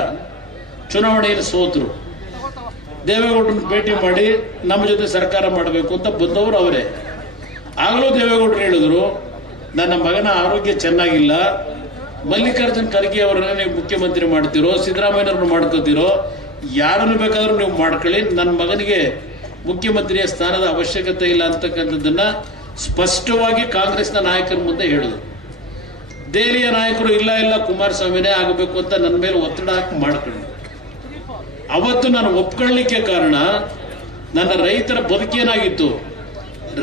ಚುನಾವಣೆಯಲ್ಲಿ ಸೋತರು. ದೇವೇಗೌಡರನ್ನು ಭೇಟಿ ಮಾಡಿ ನಮ್ಮ ಜೊತೆ ಸರ್ಕಾರ ಮಾಡಬೇಕು ಅಂತ ಬಂದವರು ಅವರೇ. ಆಗಲೂ ದೇವೇಗೌಡರು ಹೇಳಿದ್ರು, ನನ್ನ ಮಗನ ಆರೋಗ್ಯ ಚೆನ್ನಾಗಿಲ್ಲ, ಮಲ್ಲಿಕಾರ್ಜುನ್ ಖರ್ಗೆ ಅವರನ್ನ ನೀವು ಮುಖ್ಯಮಂತ್ರಿ ಮಾಡ್ತೀರೋ, ಸಿದ್ದರಾಮಯ್ಯವ್ರನ್ನ ಮಾಡ್ಕೋತೀರೋ, ಯಾರನ್ನು ಬೇಕಾದ್ರೂ ನೀವು ಮಾಡ್ಕೊಳ್ಳಿ, ನನ್ನ ಮಗನಿಗೆ ಮುಖ್ಯಮಂತ್ರಿಯ ಸ್ಥಾನದ ಅವಶ್ಯಕತೆ ಇಲ್ಲ ಅಂತಕ್ಕಂಥದ್ದನ್ನ ಸ್ಪಷ್ಟವಾಗಿ ಕಾಂಗ್ರೆಸ್ನ ನಾಯಕರ ಮುಂದೆ ಹೇಳಿದ್ರು. ದೆಹಲಿಯ ನಾಯಕರು ಇಲ್ಲ ಕುಮಾರಸ್ವಾಮಿನೇ ಆಗಬೇಕು ಅಂತ ನನ್ನ ಮೇಲೆ ಒತ್ತಡ ಹಾಕಿ ಮಾಡ್ಕೊಂಡು, ಅವತ್ತು ನಾನು ಒಪ್ಕೊಳ್ಳಿಕ್ಕೆ ಕಾರಣ ನನ್ನ ರೈತರ ಬದುಕೇನಾಗಿತ್ತು,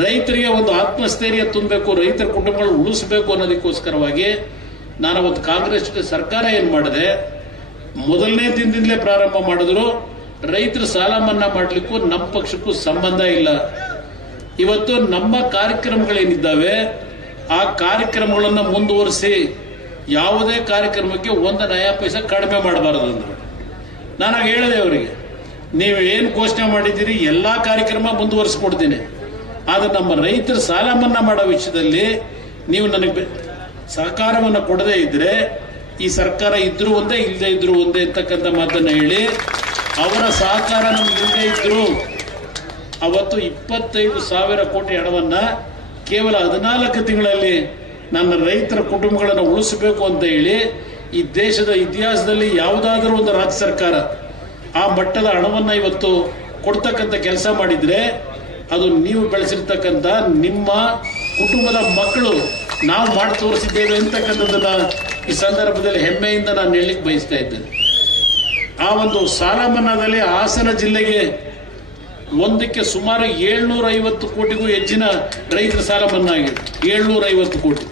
ರೈತರಿಗೆ ಒಂದು ಆತ್ಮಸ್ಥೈರ್ಯ ತುಂಬಬೇಕು, ರೈತರ ಕುಟುಂಬಗಳು ಉಳಿಸಬೇಕು ಅನ್ನೋದಕ್ಕೋಸ್ಕರವಾಗಿ ನಾನು ಅವತ್ತು ಕಾಂಗ್ರೆಸ್ ಜೊತೆ ಸರ್ಕಾರ ಏನು ಮಾಡಿದೆ, ಮೊದಲನೇ ದಿನದಿಂದಲೇ ಪ್ರಾರಂಭ ಮಾಡಿದ್ರು. ರೈತರ ಸಾಲ ಮನ್ನಾ ಮಾಡಲಿಕ್ಕೂ ನಮ್ಮ ಪಕ್ಷಕ್ಕೂ ಸಂಬಂಧ ಇಲ್ಲ. ಇವತ್ತು ನಮ್ಮ ಕಾರ್ಯಕ್ರಮಗಳೇನಿದ್ದಾವೆ ಆ ಕಾರ್ಯಕ್ರಮಗಳನ್ನು ಮುಂದುವರಿಸಿ ಯಾವುದೇ ಕಾರ್ಯಕ್ರಮಕ್ಕೆ ಒಂದು ನಯಾ ಪೈಸೆ ಕಡಿಮೆ ಮಾಡಬಾರದು ಅಂದರು. ನಾನು ಹೇಳಿದೆ ಅವರಿಗೆ, ನೀವು ಏನು ಘೋಷಣೆ ಮಾಡಿದ್ದೀರಿ ಎಲ್ಲ ಕಾರ್ಯಕ್ರಮ ಮುಂದುವರಿಸ್ಕೊಡ್ತೀನಿ, ಆದರೆ ನಮ್ಮ ರೈತರ ಸಾಲ ಮನ್ನಾ ಮಾಡೋ ವಿಷಯದಲ್ಲಿ ನೀವು ನನಗೆ ಸಹಕಾರವನ್ನು ಕೊಡದೇ ಇದ್ರೆ ಈ ಸರ್ಕಾರ ಇದ್ರೂ ಒಂದೇ ಇಲ್ಲದೆ ಇದ್ರು ಒಂದೇ ಅಂತಕ್ಕಂಥ ಮಾತನ್ನು ಹೇಳಿ ಅವರ ಸಹಕಾರ ನಮ್ಗೆ ಇಲ್ಲದೆ ಇದ್ರು ಅವತ್ತು 25,000 ಕೋಟಿ ಹಣವನ್ನ ಕೇವಲ 14 ತಿಂಗಳಲ್ಲಿ ನನ್ನ ರೈತರ ಕುಟುಂಬಗಳನ್ನು ಉಳಿಸಬೇಕು ಅಂತ ಹೇಳಿ ಈ ದೇಶದ ಇತಿಹಾಸದಲ್ಲಿ ಯಾವುದಾದ್ರೂ ಒಂದು ರಾಜ್ಯ ಸರ್ಕಾರ ಆ ಮಟ್ಟದ ಹಣವನ್ನ ಇವತ್ತು ಕೊಡ್ತಕ್ಕಂಥ ಕೆಲಸ ಮಾಡಿದ್ರೆ ಅದು ನೀವು ಬೆಳೆಸಿರ್ತಕ್ಕಂಥ ನಿಮ್ಮ ಕುಟುಂಬದ ಮಕ್ಕಳು ನಾವು ಮಾಡಿ ತೋರಿಸಿದ್ದೇವೆ ಅಂತಕ್ಕಂಥದ್ದನ್ನ ಈ ಸಂದರ್ಭದಲ್ಲಿ ಹೆಮ್ಮೆಯಿಂದ ನಾನು ಹೇಳಲಿಕ್ಕೆ ಬಯಸ್ತಾ ಇದ್ದೇನೆ. ಆ ಒಂದು ಸಾಲ ಮನ್ನಾದಲ್ಲಿ ಹಾಸನ ಜಿಲ್ಲೆಗೆ ಒಂದಕ್ಕೆ ಸುಮಾರು 750 ಕೋಟಿಗೂ ಹೆಚ್ಚಿನ ರೈತರ ಸಾಲ ಮನ್ನಾ ಆಗಿದೆ. 750 ಕೋಟಿ.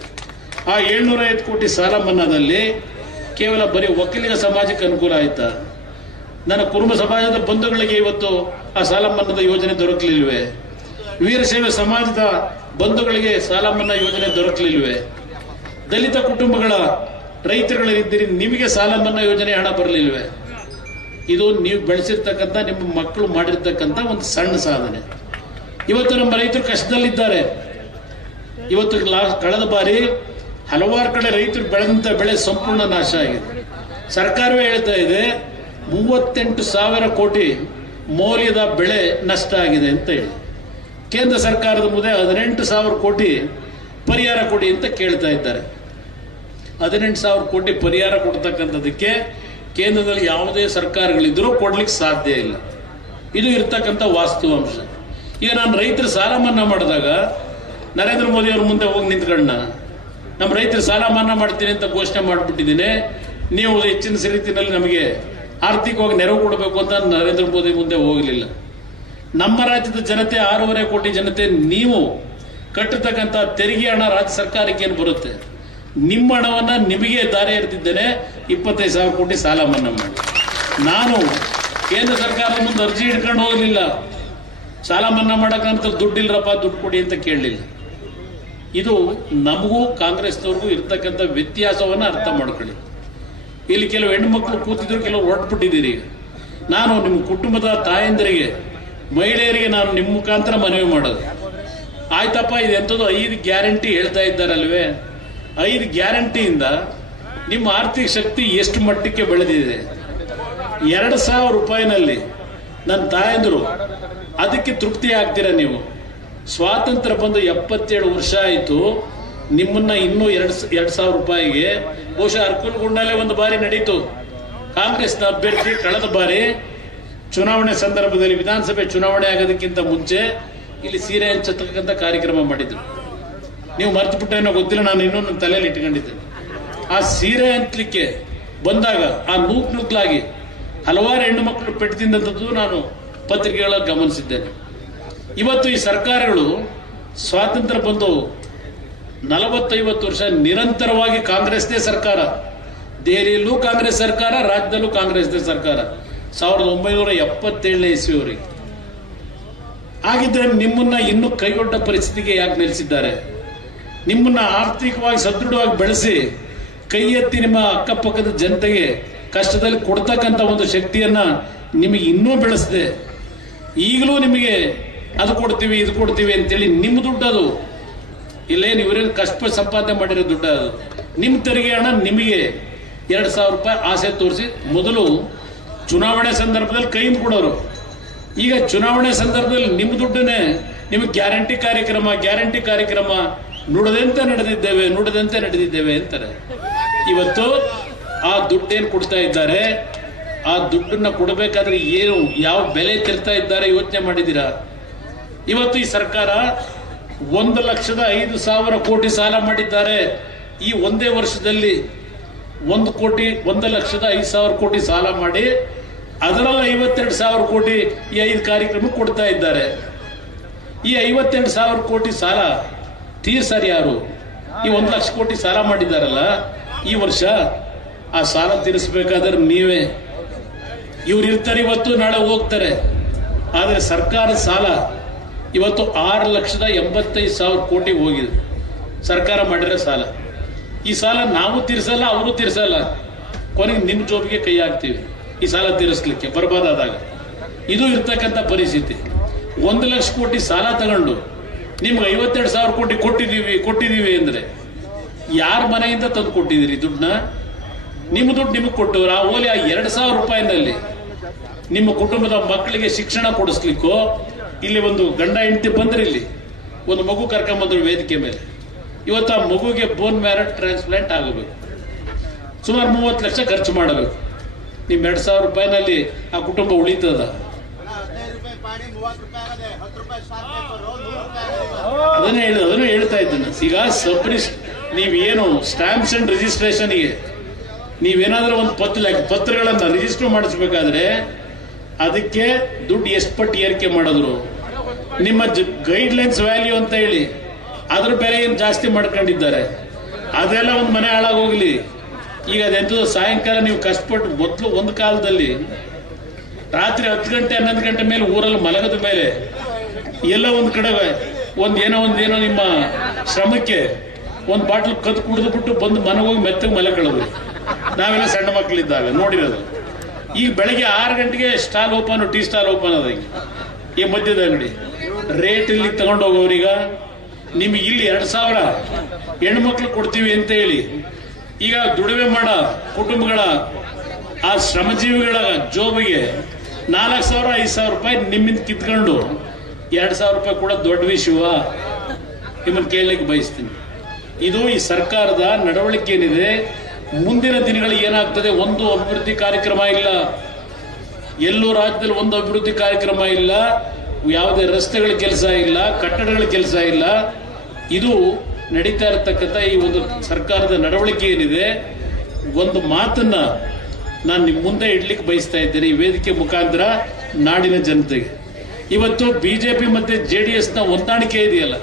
ಆ 750 ಕೋಟಿ ಸಾಲ ಮನ್ನಾದಲ್ಲಿ ಕೇವಲ ಬರೀ ಒಕ್ಕಲಿಗ ಸಮಾಜಕ್ಕೆ ಅನುಕೂಲ ಆಯ್ತಾ? ನನ್ನ ಕುರುಬ ಸಮಾಜದ ಬಂಧುಗಳಿಗೆ ಇವತ್ತು ಆ ಸಾಲ ಮನ್ನಾದ ಯೋಜನೆ ದೊರಕಲಿಲ್ವೇ? ವೀರಶೈವ ಸಮಾಜದ ಬಂಧುಗಳಿಗೆ ಸಾಲ ಮನ್ನಾ ಯೋಜನೆ ದೊರಕಲಿಲ್ವೇ? ದಲಿತ ಕುಟುಂಬಗಳ ರೈತರುಗಳಿದ್ದೀರಿ, ನಿಮಗೆ ಸಾಲ ಮನ್ನಾ ಯೋಜನೆ ಹಣ ಬರಲಿಲ್ವೇ? ಇದು ನೀವು ಬೆಳೆಸಿರ್ತಕ್ಕಂಥ ನಿಮ್ಮ ಮಕ್ಕಳು ಮಾಡಿರ್ತಕ್ಕಂಥ ಒಂದು ಸಣ್ಣ ಸಾಧನೆ. ಇವತ್ತು ನಮ್ಮ ರೈತರು ಕಷ್ಟದಲ್ಲಿದ್ದಾರೆ. ಇವತ್ತು ಕಳೆದ ಬಾರಿ ಹಲವಾರು ಕಡೆ ರೈತರು ಬೆಳೆದಂತ ಬೆಳೆ ಸಂಪೂರ್ಣ ನಾಶ ಆಗಿದೆ. ಸರ್ಕಾರವೇ ಹೇಳ್ತಾ ಇದೆ 38,000 ಕೋಟಿ ಮೌಲ್ಯದ ಬೆಳೆ ನಷ್ಟ ಆಗಿದೆ ಅಂತ ಹೇಳಿ. ಕೇಂದ್ರ ಸರ್ಕಾರದ ಮುಂದೆ 18,000 ಕೋಟಿ ಪರಿಹಾರ ಕೊಡಿ ಅಂತ ಕೇಳ್ತಾ ಇದ್ದಾರೆ. 18,000 ಕೋಟಿ ಪರಿಹಾರ ಕೊಡ್ತಕ್ಕಂಥದಕ್ಕೆ ಕೇಂದ್ರದಲ್ಲಿ ಯಾವುದೇ ಸರ್ಕಾರಗಳಿದ್ರೂ ಕೊಡ್ಲಿಕ್ಕೆ ಸಾಧ್ಯ ಇಲ್ಲ. ಇದು ಇರ್ತಕ್ಕಂಥ ವಾಸ್ತವಾಂಶ. ಈಗ ನಾನು ರೈತರ ಸಾಲ ಮನ್ನಾ ಮಾಡಿದಾಗ ನರೇಂದ್ರ ಮೋದಿ ಅವ್ರ ಮುಂದೆ ಹೋಗಿ ನಿಂತ್ಕೊಂಡ ನಮ್ಮ ರೈತರ ಸಾಲ ಮನ್ನಾ ಮಾಡ್ತೀನಿ ಅಂತ ಘೋಷಣೆ ಮಾಡಿಬಿಟ್ಟಿದ್ದೀನಿ, ನೀವು ಹೆಚ್ಚಿನ ರೀತಿಯಲ್ಲಿ ನಮಗೆ ಆರ್ಥಿಕವಾಗಿ ನೆರವು ಕೊಡಬೇಕು ಅಂತ ನರೇಂದ್ರ ಮೋದಿ ಮುಂದೆ ಹೋಗಲಿಲ್ಲ. ನಮ್ಮ ರಾಜ್ಯದ ಜನತೆ 6.5 ಕೋಟಿ ಜನತೆ ನೀವು ಕಟ್ಟತಕ್ಕಂಥ ತೆರಿಗೆ ಹಣ ರಾಜ್ಯ ಸರ್ಕಾರಕ್ಕೆ ಏನು ಬರುತ್ತೆ? ನಿಮ್ಮ ಹಣವನ್ನ ನಿಮಗೆ ದಾರಿ ಎರೆದಿದ್ದೇನೆ 25,000 ಕೋಟಿ ಸಾಲ ಮನ್ನಾ ಮಾಡಿ. ನಾನು ಕೇಂದ್ರ ಸರ್ಕಾರದ ಮುಂದೆ ಅರ್ಜಿ ಹಿಡ್ಕೊಂಡು ಹೋಗಲಿಲ್ಲ, ಸಾಲ ಮನ್ನಾ ಮಾಡಕ್ಕಂತ ದುಡ್ಡಿಲ್ಲರಪ್ಪ ದುಡ್ಡು ಕೊಡಿ ಅಂತ ಕೇಳಲಿಲ್ಲ. ಇದು ನಮಗೂ ಕಾಂಗ್ರೆಸ್ನವ್ರಿಗೂ ಇರ್ತಕ್ಕಂಥ ವ್ಯತ್ಯಾಸವನ್ನ ಅರ್ಥ ಮಾಡ್ಕೊಳ್ಳಿ. ಇಲ್ಲಿ ಕೆಲವು ಹೆಣ್ಣುಮಕ್ಕಳು ಕೂತಿದ್ರು, ಕೆಲವು ಹೊರಟ್ಬಿಟ್ಟಿದ್ದೀರಿ. ನಾನು ನಿಮ್ಮ ಕುಟುಂಬದ ತಾಯಂದರಿಗೆ, ಮಹಿಳೆಯರಿಗೆ ನಾನು ನಿಮ್ಮ ಮುಖಾಂತರ ಮನವಿ ಮಾಡೋದು, ಆಯ್ತಪ್ಪ ಇದೆಂಥದ್ದು 5 ಗ್ಯಾರಂಟಿ ಹೇಳ್ತಾ ಇದ್ದಾರಲ್ವೇ, 5 ಗ್ಯಾರಂಟಿಯಿಂದ ನಿಮ್ಮ ಆರ್ಥಿಕ ಶಕ್ತಿ ಎಷ್ಟು ಮಟ್ಟಕ್ಕೆ ಬೆಳೆದಿದೆ? 2,000 ರೂಪಾಯಿನಲ್ಲಿ ನನ್ನ ತಾಯಂದರು ಅದಕ್ಕೆ ತೃಪ್ತಿ ಆಗ್ತೀರಾ ನೀವು? ಸ್ವಾತಂತ್ರ್ಯ ಬಂದು 77 ವರ್ಷ ಆಯಿತು, ನಿಮ್ಮನ್ನ ಇನ್ನೂ 2,000 ರೂಪಾಯಿಗೆ ಬಹುಶಃ ಅರ್ಕಲ್ಗೊಂಡಲ್ಲೇ ಒಂದು ಬಾರಿ ನಡೀತು. ಕಾಂಗ್ರೆಸ್ನ ಅಭ್ಯರ್ಥಿ ಕಳೆದ ಬಾರಿ ಚುನಾವಣೆ ಸಂದರ್ಭದಲ್ಲಿ, ವಿಧಾನಸಭೆ ಚುನಾವಣೆ ಆಗೋದಕ್ಕಿಂತ ಮುಂಚೆ ಇಲ್ಲಿ ಸೀರೆ ಹಂಚತಕ್ಕಂಥ ಕಾರ್ಯಕ್ರಮ ಮಾಡಿದ್ರು. ನೀವು ಮರ್ತು ಬಿಟ್ಟೇನೋ ಗೊತ್ತಿಲ್ಲ, ನಾನು ಇನ್ನೂ ನನ್ನ ತಲೆಯಲ್ಲಿ ಇಟ್ಕೊಂಡಿದ್ದೆ. ಆ ಸೀರೆ ಹಂಚಲಿಕ್ಕೆ ಬಂದಾಗ ಆ ನೂಕ್ಲಾಗಿ ಹಲವಾರು ಹೆಣ್ಣು ಮಕ್ಕಳು ಪೆಟ್ಟು ತಿಂದಂಥದ್ದು ನಾನು ಪತ್ರಿಕೆಗಳ ಗಮನಿಸಿದ್ದೇನೆ. ಇವತ್ತು ಈ ಸರ್ಕಾರಗಳು ಸ್ವಾತಂತ್ರ್ಯ ಬಂದು 40-50 ವರ್ಷ ನಿರಂತರವಾಗಿ ಕಾಂಗ್ರೆಸ್ದೇ ಸರ್ಕಾರ, ದೆಹಲಿಯಲ್ಲೂ ಕಾಂಗ್ರೆಸ್ ಸರ್ಕಾರ, ರಾಜ್ಯದಲ್ಲೂ ಕಾಂಗ್ರೆಸ್ದೇ ಸರ್ಕಾರ 1977ನೇ ಇಸ್ವಿಯವರೆಗೆ ಆಗಿದ್ರೆ ನಿಮ್ಮನ್ನ ಇನ್ನೂ ಕೈಗೊಡ್ಡ ಪರಿಸ್ಥಿತಿಗೆ ಯಾಕೆ ನಿಲ್ಲಿಸಿದ್ದಾರೆ? ನಿಮ್ಮನ್ನ ಆರ್ಥಿಕವಾಗಿ ಸದೃಢವಾಗಿ ಬೆಳೆಸಿ ಕೈ ಎತ್ತಿ ನಿಮ್ಮ ಅಕ್ಕಪಕ್ಕದ ಜನತೆಗೆ ಕಷ್ಟದಲ್ಲಿ ಕೊಡ್ತಕ್ಕಂಥ ಒಂದು ಶಕ್ತಿಯನ್ನ ನಿಮಗೆ ಇನ್ನೂ ಬೆಳೆಸಿದೆ. ಈಗಲೂ ನಿಮಗೆ ಅದು ಕೊಡ್ತೀವಿ ಇದು ಕೊಡ್ತೀವಿ ಅಂತೇಳಿ ನಿಮ್ಮ ದುಡ್ಡು ಅದು, ಇಲ್ಲೇನು ಇವರೇನು ಕಷ್ಟ ಸಂಪಾದನೆ ಮಾಡಿರೋ ದುಡ್ಡು ಅದು. ನಿಮ್ಮ ತೆರಿಗೆ ಹಣ ನಿಮಗೆ 2,000 ರೂಪಾಯಿ ಆಸೆ ತೋರಿಸಿ ಮೊದಲು ಚುನಾವಣೆ ಸಂದರ್ಭದಲ್ಲಿ ಕೈಯಿಂದ ಕೊಡೋರು, ಈಗ ಚುನಾವಣೆ ಸಂದರ್ಭದಲ್ಲಿ ನಿಮ್ಮ ದುಡ್ಡನ್ನೇ ನಿಮಗೆ ಗ್ಯಾರಂಟಿ ಕಾರ್ಯಕ್ರಮ ನುಡಿದಂತೆ ನಡೆದಿದ್ದೇವೆ ಅಂತಾರೆ. ಇವತ್ತು ಆ ದುಡ್ಡೇನು ಕೊಡ್ತಾ ಇದ್ದಾರೆ, ಆ ದುಡ್ಡನ್ನ ಕೊಡಬೇಕಾದ್ರೆ ಏನು ಯಾವ ಬೆಲೆ ತೆರ್ತಾ ಇದ್ದಾರೆ ಯೋಚನೆ ಮಾಡಿದ್ದೀರಾ? ಇವತ್ತು ಈ ಸರ್ಕಾರ 1,05,000 ಕೋಟಿ ಸಾಲ ಮಾಡಿದ್ದಾರೆ. ಈ ಒಂದೇ ವರ್ಷದಲ್ಲಿ 1,05,000 ಕೋಟಿ ಸಾಲ ಮಾಡಿ ಅದರಲ್ಲಿ 52,000 ಕೋಟಿ ಈ 5 ಕಾರ್ಯಕ್ರಮಕ್ಕೆ ಕೊಡ್ತಾ ಇದ್ದಾರೆ. ಈ 52,000 ಕೋಟಿ ಸಾಲ ತೀರ್ಸಾರಿ ಯಾರು? ಈ 1,00,000 ಕೋಟಿ ಸಾಲ ಮಾಡಿದ್ದಾರಲ್ಲ ಈ ವರ್ಷ, ಆ ಸಾಲ ತೀರಿಸಬೇಕಾದ್ರೆ ನೀವೇ. ಇವ್ರು ಇರ್ತಾರೆ ಇವತ್ತು, ನಾಳೆ ಹೋಗ್ತಾರೆ. ಆದರೆ ಸರ್ಕಾರದ ಸಾಲ ಇವತ್ತು 6,85,000 ಕೋಟಿ ಹೋಗಿದೆ. ಸರ್ಕಾರ ಮಾಡಿರೋ ಸಾಲ ಈ ಸಾಲ ನಾವು ತೀರ್ಸಲ್ಲ, ಅವರು ತೀರ್ಸಲ್ಲ, ಕೊನೆಗೆ ನಿಮ್ಮ ಜೋಬಿಗೆ ಕೈ ಹಾಕ್ತೀವಿ ಈ ಸಾಲ ತೀರಿಸ್ಲಿಕ್ಕೆ ಬರ್ಬಾದಾದಾಗ. ಇದು ಇರ್ತಕ್ಕಂಥ ಪರಿಸ್ಥಿತಿ. 1 ಲಕ್ಷ ಕೋಟಿ ಸಾಲ ತಗೊಂಡು ನಿಮ್ಗೆ 52,000 ಕೋಟಿ ಕೊಟ್ಟಿದ್ದೀವಿ ಅಂದ್ರೆ ಯಾರ ಮನೆಯಿಂದ ತಂದು ಕೊಟ್ಟಿದ್ದೀರಿ ದುಡ್ಡನ್ನ? ನಿಮ್ಮ ದುಡ್ಡು ನಿಮಗೆ ಕೊಟ್ಟವ್ರು. ಆ ಓಲಿ ಆ 2,000 ರೂಪಾಯಿನಲ್ಲಿ ನಿಮ್ಮ ಕುಟುಂಬದ ಮಕ್ಕಳಿಗೆ ಶಿಕ್ಷಣ ಕೊಡಿಸ್ಲಿಕ್ಕೋ, ಇಲ್ಲಿ ಒಂದು ಗಂಡ ಹೆಂಡತಿ ಬಂದ್ರೆ ಇಲ್ಲಿ ಒಂದು ಮಗು ಕರ್ಕೊಂಬಂದ್ರು ವೇದಿಕೆ ಮೇಲೆ, ಇವತ್ತು ಆ ಮಗುಗೆ ಬೋನ್ ಮ್ಯಾರೋ ಟ್ರಾನ್ಸ್ಪ್ಲಾಂಟ್ ಆಗಬೇಕು, ಸುಮಾರು 30 ಲಕ್ಷ ಖರ್ಚು ಮಾಡಬೇಕು. ನಿಮ್ 2,000 ರೂಪಾಯಿನಲ್ಲಿ ಆ ಕುಟುಂಬ ಉಳಿತದ? ಅದನ್ನು ಹೇಳ್ತಾ ಇದ್ದೇನೆ. ಈಗ ನೀವೇನು ಸ್ಟಾಂಪ್ಸ್ ಅಂಡ್ ರಿಜಿಸ್ಟ್ರೇಷನ್ಗೆ ನೀವೇನಾದ್ರೂ ಒಂದು ಪತ್ರಗಳನ್ನ ರಿಜಿಸ್ಟರ್ ಮಾಡಿಸ್ಬೇಕಾದ್ರೆ ಅದಕ್ಕೆ ದುಡ್ಡು ಎಷ್ಟು ಪಟ್ಟು ಏರಿಕೆ ಮಾಡಿದ್ರು, ನಿಮ್ಮ ಗೈಡ್ ಲೈನ್ಸ್ ವ್ಯಾಲ್ಯೂ ಅಂತ ಹೇಳಿ ಅದ್ರ ಬೆಲೆ ಏನು ಜಾಸ್ತಿ ಮಾಡ್ಕೊಂಡಿದ್ದಾರೆ. ಅದೆಲ್ಲ ಒಂದು ಮನೆ ಹಾಳಾಗೋಗ್ಲಿ. ಈಗ ಅದೆಂಥದ್ದು ಸಾಯಂಕಾಲ ನೀವು ಕಷ್ಟಪಟ್ಟು ಮೊದಲು ಒಂದು ಕಾಲದಲ್ಲಿ ರಾತ್ರಿ 10 ಗಂಟೆ 11 ಗಂಟೆ ಮೇಲೆ ಊರಲ್ಲಿ ಮಲಗದ ಮೇಲೆ ಎಲ್ಲ ಒಂದು ಕಡೆ ಒಂದೇನೋ ನಿಮ್ಮ ಶ್ರಮಕ್ಕೆ ಒಂದು ಬಾಟ್ಲು ಕದ್ದು ಕುಡಿದ್ಬಿಟ್ಟು ಬಂದು ಮನೆಗೆ ಹೋಗಿ ಮೆತ್ತಗೆ ಮಲೆ ಕಳೆದ್ವಿ. ನಾವೆಲ್ಲ ಸಣ್ಣ ಮಕ್ಕಳಿದ್ದಾಗ ನೋಡಿರೋದು. ಈಗ ಬೆಳಗ್ಗೆ 6 ಗಂಟೆಗೆ stall open, tea stall open ಅದ ಈ ಮಧ್ಯದ ಅಂಗಡಿ. ರೇಟ್ ಇಲ್ಲಿ ತಗೊಂಡು ಹೋಗೋರೀಗ ನಿಮ್ಗೆ ಇಲ್ಲಿ 2,000 ಹೆಣ್ಮಕ್ಳು ಕೊಡ್ತೀವಿ ಅಂತ ಹೇಳಿ ಈಗ ದುಡಿಮೆ ಮಾಡೋ ಕುಟುಂಬಗಳ ಆ ಶ್ರಮಜೀವಿಗಳ ಜೋಬಿಗೆ 4,000 5,000 ರೂಪಾಯಿ ನಿಮ್ಮಿಂದ ಕಿತ್ಕೊಂಡು 2,000 ರೂಪಾಯಿ ಕೂಡ ದೊಡ್ಡ ವಿಷಯವ? ನಿಮ್ಮನ್ನು ಕೇಳಲಿಕ್ಕೆ ಬಯಸ್ತೀನಿ. ಇದು ಈ ಸರ್ಕಾರದ ನಡವಳಿಕೆ ಏನಿದೆ, ಮುಂದಿನ ದಿನಗಳಲ್ಲಿ ಏನಾಗ್ತದೆ? ಒಂದು ಅಭಿವೃದ್ಧಿ ಕಾರ್ಯಕ್ರಮ ಇಲ್ಲ, ಎಲ್ಲೂ ರಾಜ್ಯದಲ್ಲಿ ಒಂದು ಅಭಿವೃದ್ಧಿ ಕಾರ್ಯಕ್ರಮ ಇಲ್ಲ, ಯಾವುದೇ ರಸ್ತೆಗಳ ಕೆಲಸ ಇಲ್ಲ, ಕಟ್ಟಡಗಳ ಕೆಲಸ ಇಲ್ಲ. ಇದು ನಡೀತಾ ಇರತಕ್ಕಂಥ ಈ ಒಂದು ಸರ್ಕಾರದ ನಡವಳಿಕೆ ಏನಿದೆ, ಒಂದು ಮಾತನ್ನ ನಾನು ನಿಮ್ಮ ಮುಂದೆ ಇಡ್ಲಿಕ್ಕೆ ಬಯಸ್ತಾ ಇದ್ದೇನೆ ಈ ವೇದಿಕೆ ಮುಖಾಂತರ ನಾಡಿನ ಜನತೆಗೆ. ಇವತ್ತು ಬಿಜೆಪಿ ಮತ್ತೆ JDS ನ ಹೊಂದಾಣಿಕೆ ಇದೆಯಲ್ಲ,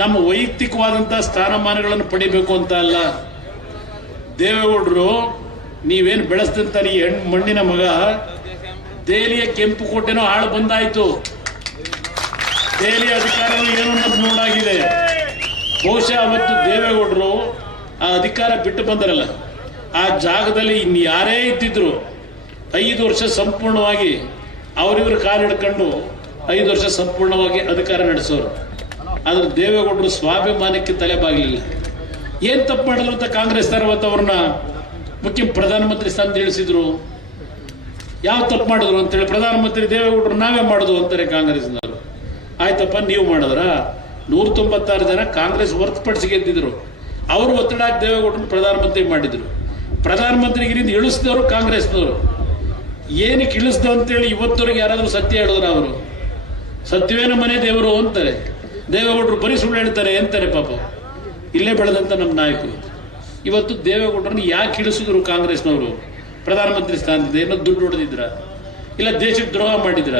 ನಮ್ಮ ವೈಯಕ್ತಿಕವಾದಂತಹ ಸ್ಥಾನಮಾನಗಳನ್ನು ಪಡಿಬೇಕು ಅಂತ ಅಲ್ಲ. ದೇವೇಗೌಡರು ನೀವೇನು ಬೆಳೆಸಿದಂತ ಈ ಮಣ್ಣಿನ ಮಗ ದೆಹಲಿಯ ಕೆಂಪು ಕೋಟೆನೋ ಹಾಳು ಬಂದಾಯ್ತು, ದೆಹಲಿ ಅಧಿಕಾರಗಳು ಏನು ಅನ್ನೋದು ನೋಡಾಗಿದೆ. ಬಹುಶಃ ಅವತ್ತು ದೇವೇಗೌಡರು ಆ ಅಧಿಕಾರ ಬಿಟ್ಟು ಬಂದರಲ್ಲ, ಆ ಜಾಗದಲ್ಲಿ ಇನ್ನು ಯಾರೇ ಇದ್ದಿದ್ರು 5 ವರ್ಷ ಸಂಪೂರ್ಣವಾಗಿ ಅವರಿವರು ಕಾಲು ಹಿಡ್ಕೊಂಡು 5 ವರ್ಷ ಸಂಪೂರ್ಣವಾಗಿ ಅಧಿಕಾರ ನಡೆಸೋರು. ಆದ್ರೆ ದೇವೇಗೌಡರು ಸ್ವಾಭಿಮಾನಕ್ಕೆ ತಲೆ ಬಾಗಲಿಲ್ಲ. ಏನ್ ತಪ್ಪು ಮಾಡಿದ್ರು ಅಂತ ಕಾಂಗ್ರೆಸ್ ಅವತ್ತು ಅವ್ರನ್ನ ಪ್ರಧಾನಮಂತ್ರಿ ಸ್ಥಾನ ಇಳಿಸಿದ್ರು. ಯಾವ ತಪ್ಪು ಮಾಡಿದ್ರು ಅಂತೇಳಿ ಪ್ರಧಾನಮಂತ್ರಿ ದೇವೇಗೌಡರು ನಾವೇ ಮಾಡೋದು ಅಂತಾರೆ ಕಾಂಗ್ರೆಸ್ನವರು. ಆಯ್ತಪ್ಪ, ನೀವು ಮಾಡಿದ್ರ? 196 ಜನ ಕಾಂಗ್ರೆಸ್ ಹೊರತುಪಡಿಸಿ ಗೆದ್ದಿದ್ರು. ಅವರು ಒತ್ತಡ ಹಾಕಿ ದೇವೇಗೌಡರನ್ನು ಪ್ರಧಾನಮಂತ್ರಿ ಮಾಡಿದ್ರು. ಪ್ರಧಾನಮಂತ್ರಿಗಿರಿಂದ ಇಳಿಸಿದವರು ಕಾಂಗ್ರೆಸ್ನವರು. ಏನಕ್ಕೆ ಇಳಿಸ್ದು ಅಂತೇಳಿ ಇವತ್ತವರೆಗೆ ಯಾರಾದ್ರೂ ಸತ್ಯ ಹೇಳಿದ್ರು? ಅವರು ಸತ್ಯವೇನ ಮನೆ ದೇವರು ಅಂತಾರೆ. ದೇವೇಗೌಡರು ಬರೀ ಸುಳ್ಳು ಹೇಳ್ತಾರೆ ಅಂತಾರೆ. ಪಾಪ ಇಲ್ಲೇ ಬೆಳೆದಂತ ನಮ್ಮ ನಾಯಕರು ಇವತ್ತು ದೇವೇಗೌಡರನ್ನು ಯಾಕೆ ಇಳಿಸಿದ್ರು ಕಾಂಗ್ರೆಸ್ನವರು ಪ್ರಧಾನಮಂತ್ರಿ ಸ್ಥಾನದಿಂದ? ಏನೋ ದುಡ್ಡು ಹೊಡೆದಿದ್ರ, ಇಲ್ಲ ದೇಶಕ್ಕೆ ದ್ರೋಹ ಮಾಡಿದ್ರ?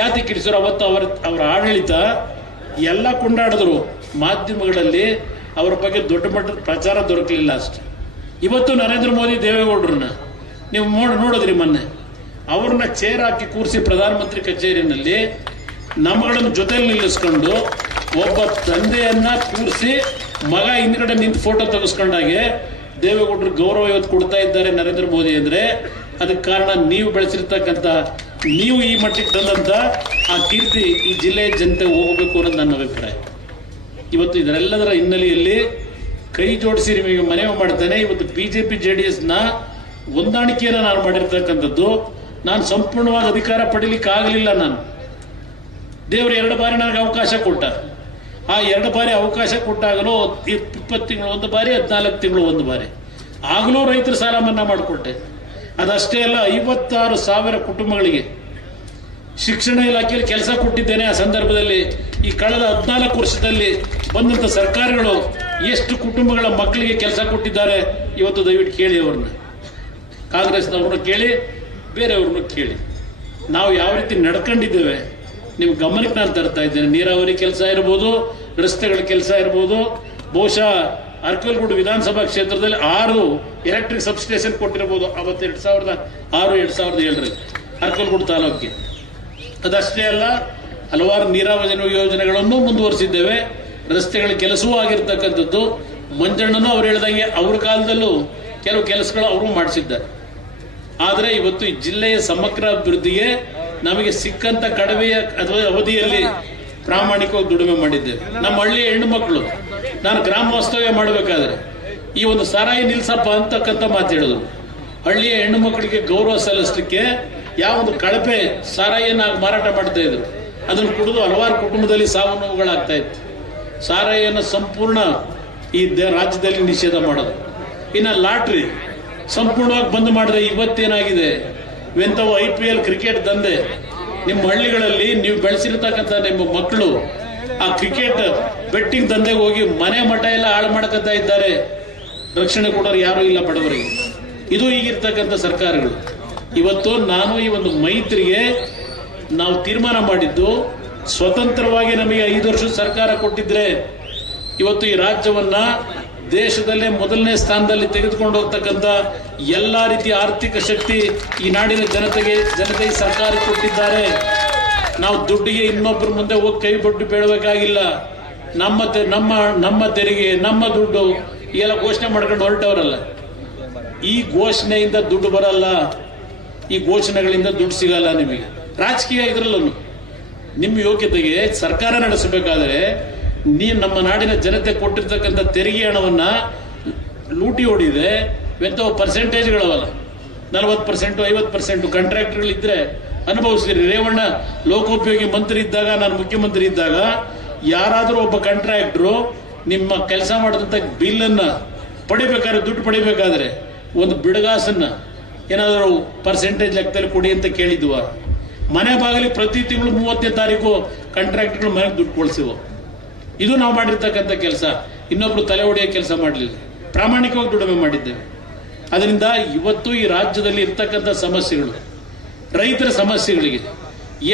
ಯಾತಕ್ಕೆ ಇಳಿಸಿದ್ರು? ಅವತ್ತು ಅವರ ಆಡಳಿತ ಎಲ್ಲ ಕೊಂಡಾಡಿದ್ರು. ಮಾಧ್ಯಮಗಳಲ್ಲಿ ಅವರ ಬಗ್ಗೆ ದೊಡ್ಡ ಮಟ್ಟದ ಪ್ರಚಾರ ದೊರಕಲಿಲ್ಲ ಅಷ್ಟೆ. ಇವತ್ತು ನರೇಂದ್ರ ಮೋದಿ ದೇವೇಗೌಡರನ್ನ ನೀವು ನೋಡಿದ್ರಿ ಮೊನ್ನೆ, ಅವ್ರನ್ನ ಚೇರ್ ಹಾಕಿ ಕೂರಿಸಿ ಪ್ರಧಾನಮಂತ್ರಿ ಕಚೇರಿಯಲ್ಲಿ ನಮ್ಮಗಳನ್ನು ಜೊತೆಯಲ್ಲಿ ನಿಲ್ಲಿಸ್ಕೊಂಡು ಒಬ್ಬ ತಂದೆಯನ್ನ ಕೂರಿಸಿ ಮಗ ಹಿಂದ್ಗಡೆ ನಿಂತು ಫೋಟೋ ತೆಗೆಸ್ಕೊಂಡಾಗೆ ದೇವೇಗೌಡರು ಗೌರವ ಇವತ್ತು ಕೊಡ್ತಾ ಇದ್ದಾರೆ ನರೇಂದ್ರ ಮೋದಿ ಅಂದ್ರೆ ಅದಕ್ಕೆ ಕಾರಣ ನೀವು ಬೆಳೆಸಿರ್ತಕ್ಕಂಥ, ನೀವು ಈ ಮಟ್ಟಿಗೆ ತಂದಂತ ಆ ಕೀರ್ತಿ ಈ ಜಿಲ್ಲೆಯ ಜನತೆ ಹೋಗಬೇಕು ಅನ್ನೋದು ನನ್ನ ಅಭಿಪ್ರಾಯ. ಇವತ್ತು ಇದರೆಲ್ಲದರ ಹಿನ್ನೆಲೆಯಲ್ಲಿ ಕೈ ಜೋಡಿಸಿ ನಿಮಗೆ ಮನವಿ ಮಾಡ್ತೇನೆ. ಇವತ್ತು ಬಿಜೆಪಿ JDS ನ ಹೊಂದಾಣಿಕೆಯನ್ನು ನಾನು ಮಾಡಿರ್ತಕ್ಕಂಥದ್ದು. ನಾನು ಸಂಪೂರ್ಣವಾಗಿ ಅಧಿಕಾರ ಪಡೀಲಿಕ್ಕೆ ಆಗಲಿಲ್ಲ. ನಾನು ದೇವರು 2 ಬಾರಿ ನನಗೆ ಅವಕಾಶ ಕೊಟ್ಟ. ಆ 2 ಬಾರಿ ಅವಕಾಶ ಕೊಟ್ಟಾಗಲೂ 20 ತಿಂಗಳು ಒಂದು ಬಾರಿ, 14 ತಿಂಗಳು ಒಂದು ಬಾರಿ, ಆಗಲೂ ರೈತರ ಸಾಲ ಮನ್ನಾ ಮಾಡಿಕೊಟ್ಟೆ. ಅದಷ್ಟೇ ಅಲ್ಲ, 56,000 ಕುಟುಂಬಗಳಿಗೆ ಶಿಕ್ಷಣ ಇಲಾಖೆಯಲ್ಲಿ ಕೆಲಸ ಕೊಟ್ಟಿದ್ದೇನೆ. ಆ ಸಂದರ್ಭದಲ್ಲಿ ಈ ಕಳೆದ 14 ವರ್ಷದಲ್ಲಿ ಬಂದಂತ ಸರ್ಕಾರಗಳು ಎಷ್ಟು ಕುಟುಂಬಗಳ ಮಕ್ಕಳಿಗೆ ಕೆಲಸ ಕೊಟ್ಟಿದ್ದಾರೆ ಇವತ್ತು ದಯವಿಟ್ಟು ಕೇಳಿ. ಅವ್ರನ್ನ ಕಾಂಗ್ರೆಸ್ನವ್ರನ್ನ ಕೇಳಿ, ಬೇರೆಯವ್ರನ್ನ ಕೇಳಿ. ನಾವು ಯಾವ ರೀತಿ ನಡ್ಕೊಂಡಿದ್ದೇವೆ ನಿಮ್ಮ ಗಮನಕ್ಕೆ ನಾನು ತರ್ತಾ ಇದ್ದೇನೆ. ನೀರಾವರಿ ಕೆಲಸ ಇರ್ಬೋದು, ರಸ್ತೆಗಳ ಕೆಲಸ ಇರ್ಬೋದು. ಬಹುಶಃ ಅರ್ಕಲ್ಗೂಡು ವಿಧಾನಸಭಾ ಕ್ಷೇತ್ರದಲ್ಲಿ 6 ಎಲೆಕ್ಟ್ರಿಕ್ ಸಬ್ಸ್ಟೇಷನ್ ಕೊಟ್ಟಿರ್ಬೋದು ಅವತ್ತು 2006-2007 ಅರ್ಕಲ್ಗೂಡು ತಾಲೂಕಿಗೆ. ಅದಷ್ಟೇ ಅಲ್ಲ, ಹಲವಾರು ನೀರಾವರಿ ಯೋಜನೆಗಳನ್ನು ಮುಂದುವರಿಸಿದ್ದೇವೆ. ರಸ್ತೆಗಳ ಕೆಲಸವೂ ಆಗಿರ್ತಕ್ಕಂಥದ್ದು. ಮಂಜಣ್ಣನು ಅವ್ರು ಹೇಳ್ದಂಗೆ ಅವ್ರ ಕಾಲದಲ್ಲೂ ಕೆಲವು ಕೆಲಸಗಳು ಅವರು ಮಾಡಿಸಿದ್ದಾರೆ. ಆದರೆ ಇವತ್ತು ಈ ಜಿಲ್ಲೆಯ ಸಮಗ್ರ ಅಭಿವೃದ್ಧಿಗೆ ನಮಗೆ ಸಿಕ್ಕಂತ ಕಡಿಮೆಯ ಅಥವಾ ಅವಧಿಯಲ್ಲಿ ಪ್ರಾಮಾಣಿಕವಾಗಿ ದುಡಿಮೆ ಮಾಡಿದ್ದೇವೆ. ನಮ್ಮ ಹಳ್ಳಿಯ ಹೆಣ್ಣು ಮಕ್ಕಳು ನಾನು ಗ್ರಾಮ ವಾಸ್ತವ್ಯ ಮಾಡಬೇಕಾದ್ರೆ ಈ ಒಂದು ಸಾರಾಯಿ ನಿಲ್ಸಪ್ಪ ಅಂತಕ್ಕಂಥ ಮಾತು ಹೇಳಿದ್ರು. ಹಳ್ಳಿಯ ಹೆಣ್ಣು ಮಕ್ಕಳಿಗೆ ಗೌರವ ಸಲ್ಲಿಸಲಿಕ್ಕೆ ಯಾವ ಒಂದು ಕಳಪೆ ಸಾರಾಯಿಯನ್ನ ಮಾರಾಟ ಮಾಡ್ತಾ ಇದ್ರು. ಅದನ್ನು ಕುಡಿದು ಹಲವಾರು ಕುಟುಂಬದಲ್ಲಿ ಸಾವು ನೋವುಗಳಾಗ್ತಾ ಇತ್ತು. ಸಾರಾಯಿಯನ್ನು ಸಂಪೂರ್ಣ ಈ ರಾಜ್ಯದಲ್ಲಿ ನಿಷೇಧ ಮಾಡೋದು. ಇನ್ನು ಲಾಟ್ರಿ ಸಂಪೂರ್ಣವಾಗಿ ಬಂದ್ ಮಾಡಿದ್ರೆ ಇವತ್ತೇನಾಗಿದೆ, ಎಂಥವು IPL ಕ್ರಿಕೆಟ್ ದಂಧೆ ನಿಮ್ಮ ಹಳ್ಳಿಗಳಲ್ಲಿ ನೀವು ಬೆಳೆಸಿರ್ತಕ್ಕಂಥ ನಿಮ್ಮ ಮಕ್ಕಳು ಆ ಕ್ರಿಕೆಟ್ ಬೆಟ್ಟಿಂಗ್ ದಂಧೆಗೆ ಹೋಗಿ ಮನೆ ಮಠ ಎಲ್ಲ ಹಾಳು ಮಾಡ್ಕೊತಾ ಇದ್ದಾರೆ. ರಕ್ಷಣೆ ಕೊಡೋರು ಯಾರು ಇಲ್ಲ ಬಡವರಿಗೆ. ಇದು ಈಗಿರ್ತಕ್ಕಂಥ ಸರ್ಕಾರಗಳು. ಇವತ್ತು ನಾನು ಈ ಒಂದು ಮೈತ್ರಿಗೆ ನಾವು ತೀರ್ಮಾನ ಮಾಡಿದ್ದು, ಸ್ವತಂತ್ರವಾಗಿ ನಮಗೆ 5 ವರ್ಷ ಸರ್ಕಾರ ಕೊಟ್ಟಿದ್ರೆ ಇವತ್ತು ಈ ರಾಜ್ಯವನ್ನ ದೇಶದಲ್ಲೇ ಮೊದಲನೇ ಸ್ಥಾನದಲ್ಲಿ ತೆಗೆದುಕೊಂಡು ಹೋಗ್ತಕ್ಕಂಥ ಎಲ್ಲಾ ರೀತಿಯ ಆರ್ಥಿಕ ಶಕ್ತಿ ಈ ನಾಡಿನ ಜನತೆಗೆ ಸರ್ಕಾರ ಕೊಟ್ಟಿದ್ದಾರೆ. ನಾವು ದುಡ್ಡಿಗೆ ಇನ್ನೊಬ್ಬರ ಮುಂದೆ ಹೋಗಿ ಕೈ ಬೊಟ್ಟು ಬೇಡಬೇಕಾಗಿಲ್ಲ. ನಮ್ಮ ತೆರಿಗೆ, ನಮ್ಮ ದುಡ್ಡು ಎಲ್ಲ ಘೋಷಣೆ ಮಾಡ್ಕೊಂಡು ಹೊರಟವರಲ್ಲ. ಈ ಘೋಷಣೆಯಿಂದ ದುಡ್ಡು ಬರಲ್ಲ, ಈ ಘೋಷಣೆಗಳಿಂದ ದುಡ್ಡು ಸಿಗಲ್ಲ. ನಿಮಗೆ ರಾಜಕೀಯ ಇದ್ರಲ್ಲೂ ನಿಮ್ಮ ಯೋಗ್ಯತೆಗೆ ಸರ್ಕಾರ ನಡೆಸಬೇಕಾದ್ರೆ ನೀವು ನಮ್ಮ ನಾಡಿನ ಜನತೆ ಕೊಟ್ಟಿರ್ತಕ್ಕಂಥ ತೆರಿಗೆ ಹಣವನ್ನ ಲೂಟಿ ಹೊಡಿದೆ. ಎಂಥವು ಪರ್ಸೆಂಟೇಜ್ಗಳವಲ್ಲ, 40%, 50% ಕಾಂಟ್ರಾಕ್ಟರ್ಗಳಿದ್ರೆ ಅನುಭವಿಸಿದ್ರಿ. ರೇವಣ್ಣ ಲೋಕೋಪಯೋಗಿ ಮಂತ್ರಿ ಇದ್ದಾಗ, ನಾನು ಮುಖ್ಯಮಂತ್ರಿ ಇದ್ದಾಗ ಯಾರಾದರೂ ಒಬ್ಬ ಕಾಂಟ್ರಾಕ್ಟರು ನಿಮ್ಮ ಕೆಲಸ ಮಾಡಿದಂಥ ಬಿಲ್ಲನ್ನ ಪಡಿಬೇಕಾದ್ರೆ, ದುಡ್ಡು ಪಡಿಬೇಕಾದ್ರೆ ಒಂದು ಬಿಡಗಾಸನ್ನ ಏನಾದರೂ ಪರ್ಸೆಂಟೇಜ್ ಲೆಕ್ಕದಲ್ಲಿ ಕೊಡಿ ಅಂತ ಕೇಳಿದ್ವ. ಮನೆ ಬಾಗಿಲಿಗೆ ಪ್ರತಿ ತಿಂಗಳು 30ನೇ ತಾರೀಕು ಕಾಂಟ್ರಾಕ್ಟರ್ಗಳು ಮನೆಗೆ ದುಡ್ಡು ಕೊಡಿಸಿವ. ಇದು ನಾವು ಮಾಡಿರ್ತಕ್ಕಂಥ ಕೆಲಸ. ಇನ್ನೊಬ್ರು ತಲೆ ಹೊಡೆಯೋ ಕೆಲಸ ಮಾಡಲಿಲ್ಲ, ಪ್ರಾಮಾಣಿಕವಾಗಿ ದುಡಿಮೆ ಮಾಡಿದ್ದೇವೆ. ಅದರಿಂದ ಇವತ್ತು ಈ ರಾಜ್ಯದಲ್ಲಿ ಇರ್ತಕ್ಕಂಥ ಸಮಸ್ಯೆಗಳು, ರೈತರ ಸಮಸ್ಯೆಗಳಿಗೆ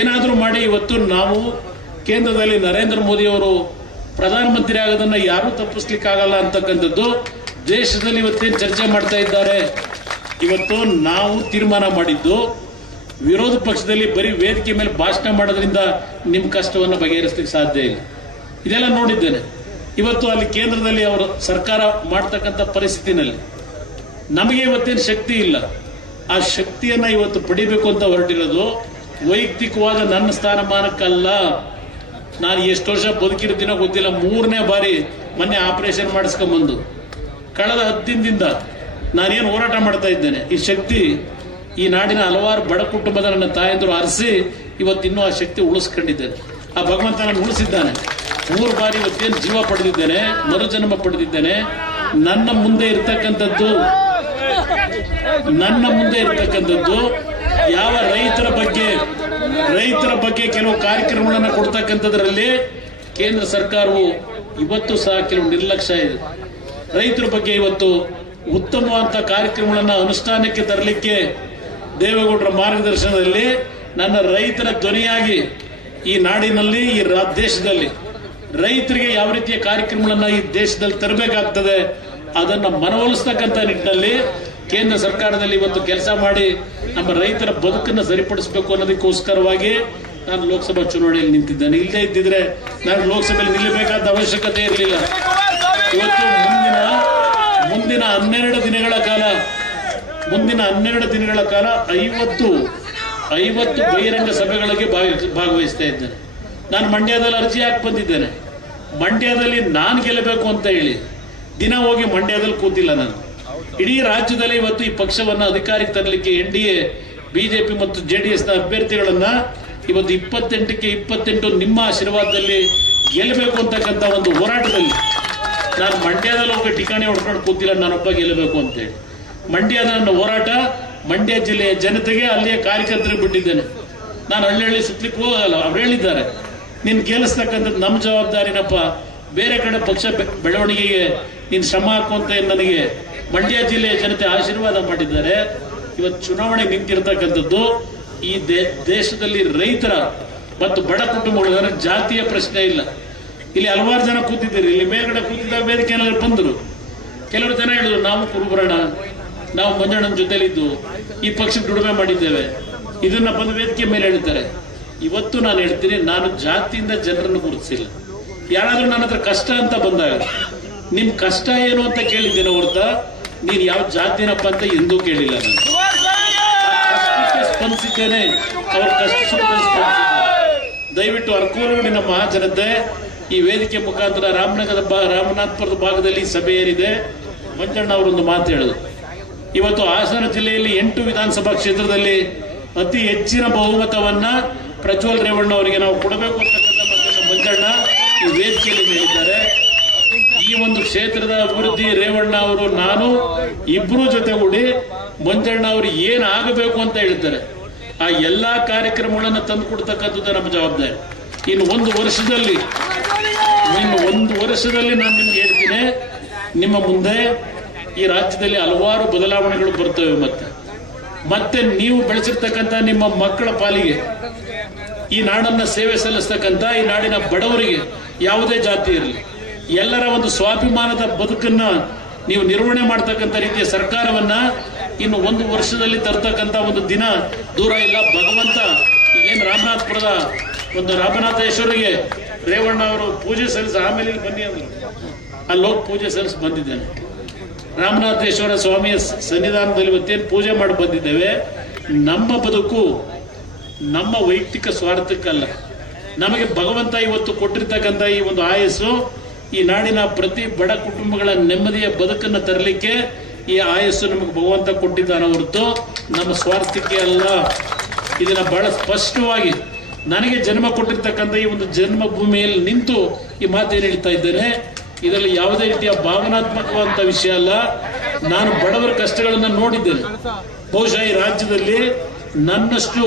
ಏನಾದರೂ ಮಾಡಿ ಇವತ್ತು ನಾವು ಕೇಂದ್ರದಲ್ಲಿ ನರೇಂದ್ರ ಮೋದಿ ಅವರು ಪ್ರಧಾನಮಂತ್ರಿ ಆಗೋದನ್ನ ಯಾರೂ ತಪ್ಪಿಸ್ಲಿಕ್ಕಾಗಲ್ಲ ಅಂತಕ್ಕಂಥದ್ದು ದೇಶದಲ್ಲಿ ಇವತ್ತೇನು ಚರ್ಚೆ ಮಾಡ್ತಾ ಇದ್ದಾರೆ. ಇವತ್ತು ನಾವು ತೀರ್ಮಾನ ಮಾಡಿದ್ದು, ವಿರೋಧ ಪಕ್ಷದಲ್ಲಿ ಬರೀ ವೇದಿಕೆ ಮೇಲೆ ಭಾಷಣ ಮಾಡೋದ್ರಿಂದ ನಿಮ್ಮ ಕಷ್ಟವನ್ನು ಬಗೆಹರಿಸಲಿಕ್ಕೆ ಸಾಧ್ಯ ಇಲ್ಲ. ಇದೆಲ್ಲ ನೋಡಿದ್ದೇನೆ. ಇವತ್ತು ಅಲ್ಲಿ ಕೇಂದ್ರದಲ್ಲಿ ಅವರು ಸರ್ಕಾರ ಮಾಡ್ತಕ್ಕಂಥ ಪರಿಸ್ಥಿತಿನಲ್ಲಿ ನಮಗೆ ಇವತ್ತೇನು ಶಕ್ತಿ ಇಲ್ಲ. ಆ ಶಕ್ತಿಯನ್ನ ಇವತ್ತು ಪಡಿಬೇಕು ಅಂತ ಹೊರಟಿರೋದು ವೈಯಕ್ತಿಕವಾದ ನನ್ನ ಸ್ಥಾನಮಾನಕ್ಕಲ್ಲ. ನಾನು ಎಷ್ಟು ವರ್ಷ ಬದುಕಿರ್ತೀನೋ ಗೊತ್ತಿಲ್ಲ, 3ನೇ ಬಾರಿ ಮೊನ್ನೆ ಆಪರೇಷನ್ ಮಾಡಿಸ್ಕೊಂಡ್ಬಂದು ಕಳೆದ 10 ದಿನದಿಂದ ನಾನೇನು ಹೋರಾಟ ಮಾಡ್ತಾ ಇದ್ದೇನೆ. ಈ ಶಕ್ತಿ ಈ ನಾಡಿನ ಹಲವಾರು ಬಡ ಕುಟುಂಬದ ನನ್ನ ತಾಯಂದಿರು ಅರಸಿ ಇವತ್ತಿನ್ನೂ ಆ ಶಕ್ತಿ ಉಳಿಸ್ಕೊಂಡಿದ್ದೇನೆ. ಆ ಭಗವಂತ ನಾನು ಉಳಿಸಿದ್ದಾನೆ. 3 ಬಾರಿ ಇವತ್ತೇನು ಜೀವ ಪಡೆದಿದ್ದೇನೆ, ಮರುಜನ್ಮ ಪಡೆದಿದ್ದೇನೆ. ನನ್ನ ಮುಂದೆ ಇರ್ತಕ್ಕಂಥದ್ದು ಯಾವ ರೈತರ ಬಗ್ಗೆ ಕೆಲವು ಕಾರ್ಯಕ್ರಮಗಳನ್ನು ಕೊಡ್ತಕ್ಕಂಥದ್ರಲ್ಲಿ ಕೇಂದ್ರ ಸರ್ಕಾರವು ಇವತ್ತು ಸಹ ಕೆಲವು ನಿರ್ಲಕ್ಷ್ಯ ಇದೆ. ರೈತರ ಬಗ್ಗೆ ಇವತ್ತು ಉತ್ತಮವಾದ ಕಾರ್ಯಕ್ರಮಗಳನ್ನು ಅನುಷ್ಠಾನಕ್ಕೆ ತರಲಿಕ್ಕೆ ದೇವೇಗೌಡರ ಮಾರ್ಗದರ್ಶನದಲ್ಲಿ ನನ್ನ ರೈತರ ಧ್ವನಿಯಾಗಿ ಈ ನಾಡಿನಲ್ಲಿ, ಈ ದೇಶದಲ್ಲಿ ರೈತರಿಗೆ ಯಾವ ರೀತಿಯ ಕಾರ್ಯಕ್ರಮಗಳನ್ನ ಈ ದೇಶದಲ್ಲಿ ತರಬೇಕಾಗ್ತದೆ ಅದನ್ನ ಮನವೊಲಿಸ್ತಕ್ಕಂಥ ನಿಟ್ಟಿನಲ್ಲಿ ಕೇಂದ್ರ ಸರ್ಕಾರದಲ್ಲಿ ಇವತ್ತು ಕೆಲಸ ಮಾಡಿ ನಮ್ಮ ರೈತರ ಬದುಕನ್ನು ಸರಿಪಡಿಸಬೇಕು ಅನ್ನೋದಕ್ಕೋಸ್ಕರವಾಗಿ ನಾನು ಲೋಕಸಭಾ ಚುನಾವಣೆಯಲ್ಲಿ ನಿಂತಿದ್ದೇನೆ. ಇಲ್ಲದೇ ಇದ್ದಿದ್ರೆ ನಾನು ಲೋಕಸಭೆಯಲ್ಲಿ ನಿಲ್ಲಬೇಕಾದ ಅವಶ್ಯಕತೆ ಇರಲಿಲ್ಲ. ಇವತ್ತು ಮುಂದಿನ 12 ದಿನಗಳ ಕಾಲ 50 ಬಹಿರಂಗ ಸಭೆಗಳಿಗೆ ಭಾಗವಹಿಸ್ತಾ ಇದ್ದೇನೆ. ನಾನು ಮಂಡ್ಯದಲ್ಲಿ ಅರ್ಜಿ ಹಾಕಿ ಬಂದಿದ್ದೇನೆ. ಮಂಡ್ಯದಲ್ಲಿ ನಾನು ಗೆಲ್ಲಬೇಕು ಅಂತ ಹೇಳಿ ದಿನ ಹೋಗಿ ಮಂಡ್ಯದಲ್ಲಿ ಕೂತಿಲ್ಲ ನಾನು. ಇಡೀ ರಾಜ್ಯದಲ್ಲಿ ಇವತ್ತು ಈ ಪಕ್ಷವನ್ನು ಅಧಿಕಾರಕ್ಕೆ ತರಲಿಕ್ಕೆ NDA, BJP ಮತ್ತು JDS ನ ಅಭ್ಯರ್ಥಿಗಳನ್ನ ಇವತ್ತು 28ಕ್ಕೆ 28 ನಿಮ್ಮ ಆಶೀರ್ವಾದದಲ್ಲಿ ಗೆಲ್ಲಬೇಕು ಅಂತಕ್ಕಂಥ ಒಂದು ಹೋರಾಟದಲ್ಲಿ ನಾನು ಮಂಡ್ಯದಲ್ಲಿ ಹೋಗಿ ಠಿಕಾಣಿ ಹೊಡ್ಕೊಂಡು ಕೂತಿಲ್ಲ. ನಾನೊಬ್ಬ ಗೆಲ್ಲಬೇಕು ಅಂತೇಳಿ ಮಂಡ್ಯದ ನನ್ನ ಹೋರಾಟ ಮಂಡ್ಯ ಜಿಲ್ಲೆಯ ಜನತೆಗೆ, ಅಲ್ಲಿಯ ಕಾರ್ಯಕರ್ತರಿಗೆ ಬಿಟ್ಟಿದ್ದೇನೆ. ನಾನು ಹಳ್ಳಿ ಸುತ್ತಲಿಕ್ಕೆ ಹೋಗಲ್ಲ. ಅವ್ರು ಹೇಳಿದ್ದಾರೆ, ನೀನು ಗೆಲ್ಲಿಸ್ತಕ್ಕಂಥದ್ದು ನಮ್ಮ ಜವಾಬ್ದಾರಿನಪ್ಪ. ಬೇರೆ ಕಡೆ ಪಕ್ಷ ಬೆಳವಣಿಗೆಗೆ ನೀನು ಶ್ರಮ ಹಾಕುವಂತ ನನಗೆ ಮಂಡ್ಯ ಜಿಲ್ಲೆಯ ಜನತೆ ಆಶೀರ್ವಾದ ಮಾಡಿದ್ದಾರೆ. ಇವತ್ತು ಚುನಾವಣೆ ನಿಂತಿರ್ತಕ್ಕಂಥದ್ದು ಈ ದೇಶದಲ್ಲಿ ರೈತರ ಮತ್ತು ಬಡ ಕುಟುಂಬಗಳ ಜಾತಿಯ ಪ್ರಶ್ನೆ ಇಲ್ಲ. ಇಲ್ಲಿ ಹಲವಾರು ಜನ ಕೂತಿದ್ದೀರಿ. ಇಲ್ಲಿ ಮೇಲ್ಗಡೆ ಕೂತಿದ್ದಾಗ ವೇದಿಕೆಯಲ್ಲಿ ಬಂದರು. ಕೆಲವರು ಜನ ಹೇಳಿದ್ರು, ನಾವು ಕುರುಬರಣ, ನಾವು ಮಂಜಣ್ಣನ ಜೊತೆಲಿದ್ದು ಈ ಪಕ್ಷಕ್ಕೆ ದುಡಿಮೆ ಮಾಡಿದ್ದೇವೆ. ಇದನ್ನ ಬಂದು ವೇದಿಕೆ ಮೇಲೆ ಹೇಳ್ತಾರೆ. ಇವತ್ತು ನಾನು ಹೇಳ್ತೀನಿ, ನಾನು ಜಾತಿಯಿಂದ ಜನರನ್ನು ಗುರುತಿಸಿಲ್ಲ. ಯಾರಾದ್ರೂ ನನ್ನ ಹತ್ರ ಕಷ್ಟ ಅಂತ ಬಂದಾಗ ನಿಮ್ ಕಷ್ಟ ಏನು ಅಂತ ಕೇಳಿದ್ದೇನೆ ಹೊರತ ನೀನ್ ಯಾವ ಜಾತಿನಪ್ಪ ಅಂತ ಎಂದೂ ಕೇಳಿಲ್ಲ ನಾನು. ಕಷ್ಟಕ್ಕೆ ಸ್ಪಂದಿಸಿದ್ದೇನೆ, ಅವ್ರ ಕಷ್ಟ ಸ್ಪಂದಿಸಿದ್ದೇನೆ. ದಯವಿಟ್ಟು ಅರ್ಕೂರುಡಿನ ಮಹಾಜನತೆ ಈ ವೇದಿಕೆ ಮುಖಾಂತರ ರಾಮನಾಥಪುರದ ಭಾಗದಲ್ಲಿ ಸಭೆ ಏರಿದೆ. ಮಂಜಣ್ಣ ಅವರೊಂದು ಮಾತು ಹೇಳಿದ್ರು. ಇವತ್ತು ಹಾಸನ ಜಿಲ್ಲೆಯಲ್ಲಿ 8 ವಿಧಾನಸಭಾ ಕ್ಷೇತ್ರದಲ್ಲಿ ಅತಿ ಹೆಚ್ಚಿನ ಬಹುಮತವನ್ನ ಪ್ರಜ್ವಲ್ ರೇವಣ್ಣ ಅವರಿಗೆ ನಾವು ಕೊಡಬೇಕು ಅಂತಕ್ಕಂಥ ಮಾತನ್ನು ಮಂಜಣ್ಣ ಈ ವೇದಿಕೆಯಲ್ಲಿ ಹೇಳಿದ್ದಾರೆ. ಈ ಒಂದು ಕ್ಷೇತ್ರದ ಅಭಿವೃದ್ಧಿ ರೇವಣ್ಣ ಅವರು ನಾನು ಇಬ್ರು ಜೊತೆಗೂಡಿ ಮಂಜಣ್ಣ ಅವರು ಏನ್ ಆಗಬೇಕು ಅಂತ ಹೇಳ್ತಾರೆ ಆ ಎಲ್ಲಾ ಕಾರ್ಯಕ್ರಮಗಳನ್ನು ತಂದು ಕೊಡ್ತಕ್ಕಂಥದ್ದು ನಮ್ಮ ಜವಾಬ್ದಾರಿ. ಇನ್ನು ಒಂದು ವರ್ಷದಲ್ಲಿ ನಾನು ನಿಮ್ಗೆ ಹೇಳ್ತೀನಿ, ನಿಮ್ಮ ಮುಂದೆ ಈ ರಾಜ್ಯದಲ್ಲಿ ಹಲವಾರು ಬದಲಾವಣೆಗಳು ಬರ್ತವೆ. ಮತ್ತೆ ನೀವು ಬೆಳೆಸಿರ್ತಕ್ಕಂಥ ನಿಮ್ಮ ಮಕ್ಕಳ ಪಾಲಿಗೆ ಈ ನಾಡನ್ನ ಸೇವೆ ಸಲ್ಲಿಸ್ತಕ್ಕಂಥ ಈ ನಾಡಿನ ಬಡವರಿಗೆ ಯಾವುದೇ ಜಾತಿ ಇರಲಿ ಎಲ್ಲರ ಒಂದು ಸ್ವಾಭಿಮಾನದ ಬದುಕನ್ನ ನೀವು ನಿರ್ವಹಣೆ ಮಾಡ್ತಕ್ಕಂಥ ರೀತಿಯ ಸರ್ಕಾರವನ್ನ ಇನ್ನು ಒಂದು ವರ್ಷದಲ್ಲಿ ತರ್ತಕ್ಕಂಥ ಒಂದು ದಿನ ದೂರ ಇಲ್ಲ. ಭಗವಂತ ಏನು ರಾಮನಾಥಪುರದ ಒಂದು ರಾಮನಾಥೇಶ್ವರಿಗೆ ರೇವಣ್ಣ ಅವರು ಪೂಜೆ ಸಲ್ಲಿಸಿ ಆಮೇಲೆ ಇಲ್ಲಿ ಬನ್ನಿ ಅಂದರು. ಅಲ್ಲಿ ಹೋಗಿ ಪೂಜೆ ಸಲ್ಲಿಸಿ ಬಂದಿದ್ದೇನೆ. ರಾಮನಾಥೇಶ್ವರ ಸ್ವಾಮಿಯ ಸನ್ನಿಧಾನದಲ್ಲಿ ಇವತ್ತೇನು ಪೂಜೆ ಮಾಡಿ ಬಂದಿದ್ದೇವೆ. ನಮ್ಮ ಬದುಕು ನಮ್ಮ ವೈಯಕ್ತಿಕ ಸ್ವಾರ್ಥಕ್ಕಲ್ಲ, ನಮಗೆ ಭಗವಂತ ಇವತ್ತು ಕೊಟ್ಟಿರ್ತಕ್ಕಂಥ ಈ ಒಂದು ಆಯಸ್ಸು ಈ ನಾಡಿನ ಪ್ರತಿ ಬಡ ಕುಟುಂಬಗಳ ನೆಮ್ಮದಿಯ ಬದುಕನ್ನು ತರಲಿಕ್ಕೆ ಈ ಆಯಸ್ಸು ನಮಗೆ ಭಗವಂತ ಕೊಟ್ಟಿದ್ದಾನೆ ಹೊರತು ನಮ್ಮ ಸ್ವಾರ್ಥಕ್ಕೆ ಅಲ್ಲ. ಇದನ್ನ ಬಹಳ ಸ್ಪಷ್ಟವಾಗಿ ನನಗೆ ಜನ್ಮ ಕೊಟ್ಟಿರ್ತಕ್ಕಂಥ ಈ ಒಂದು ಜನ್ಮ ಭೂಮಿಯಲ್ಲಿ ನಿಂತು ಈ ಮಾತೇನು ಹೇಳ್ತಾ ಇದ್ದೇನೆ. ಇದರಲ್ಲಿ ಯಾವುದೇ ರೀತಿಯ ಭಾವನಾತ್ಮಕವಾದಂಥ ವಿಷಯ ಅಲ್ಲ. ನಾನು ಬಡವರ ಕಷ್ಟಗಳನ್ನು ನೋಡಿದ್ದೇನೆ. ಬಹುಶಃ ಈ ರಾಜ್ಯದಲ್ಲಿ ನನ್ನಷ್ಟು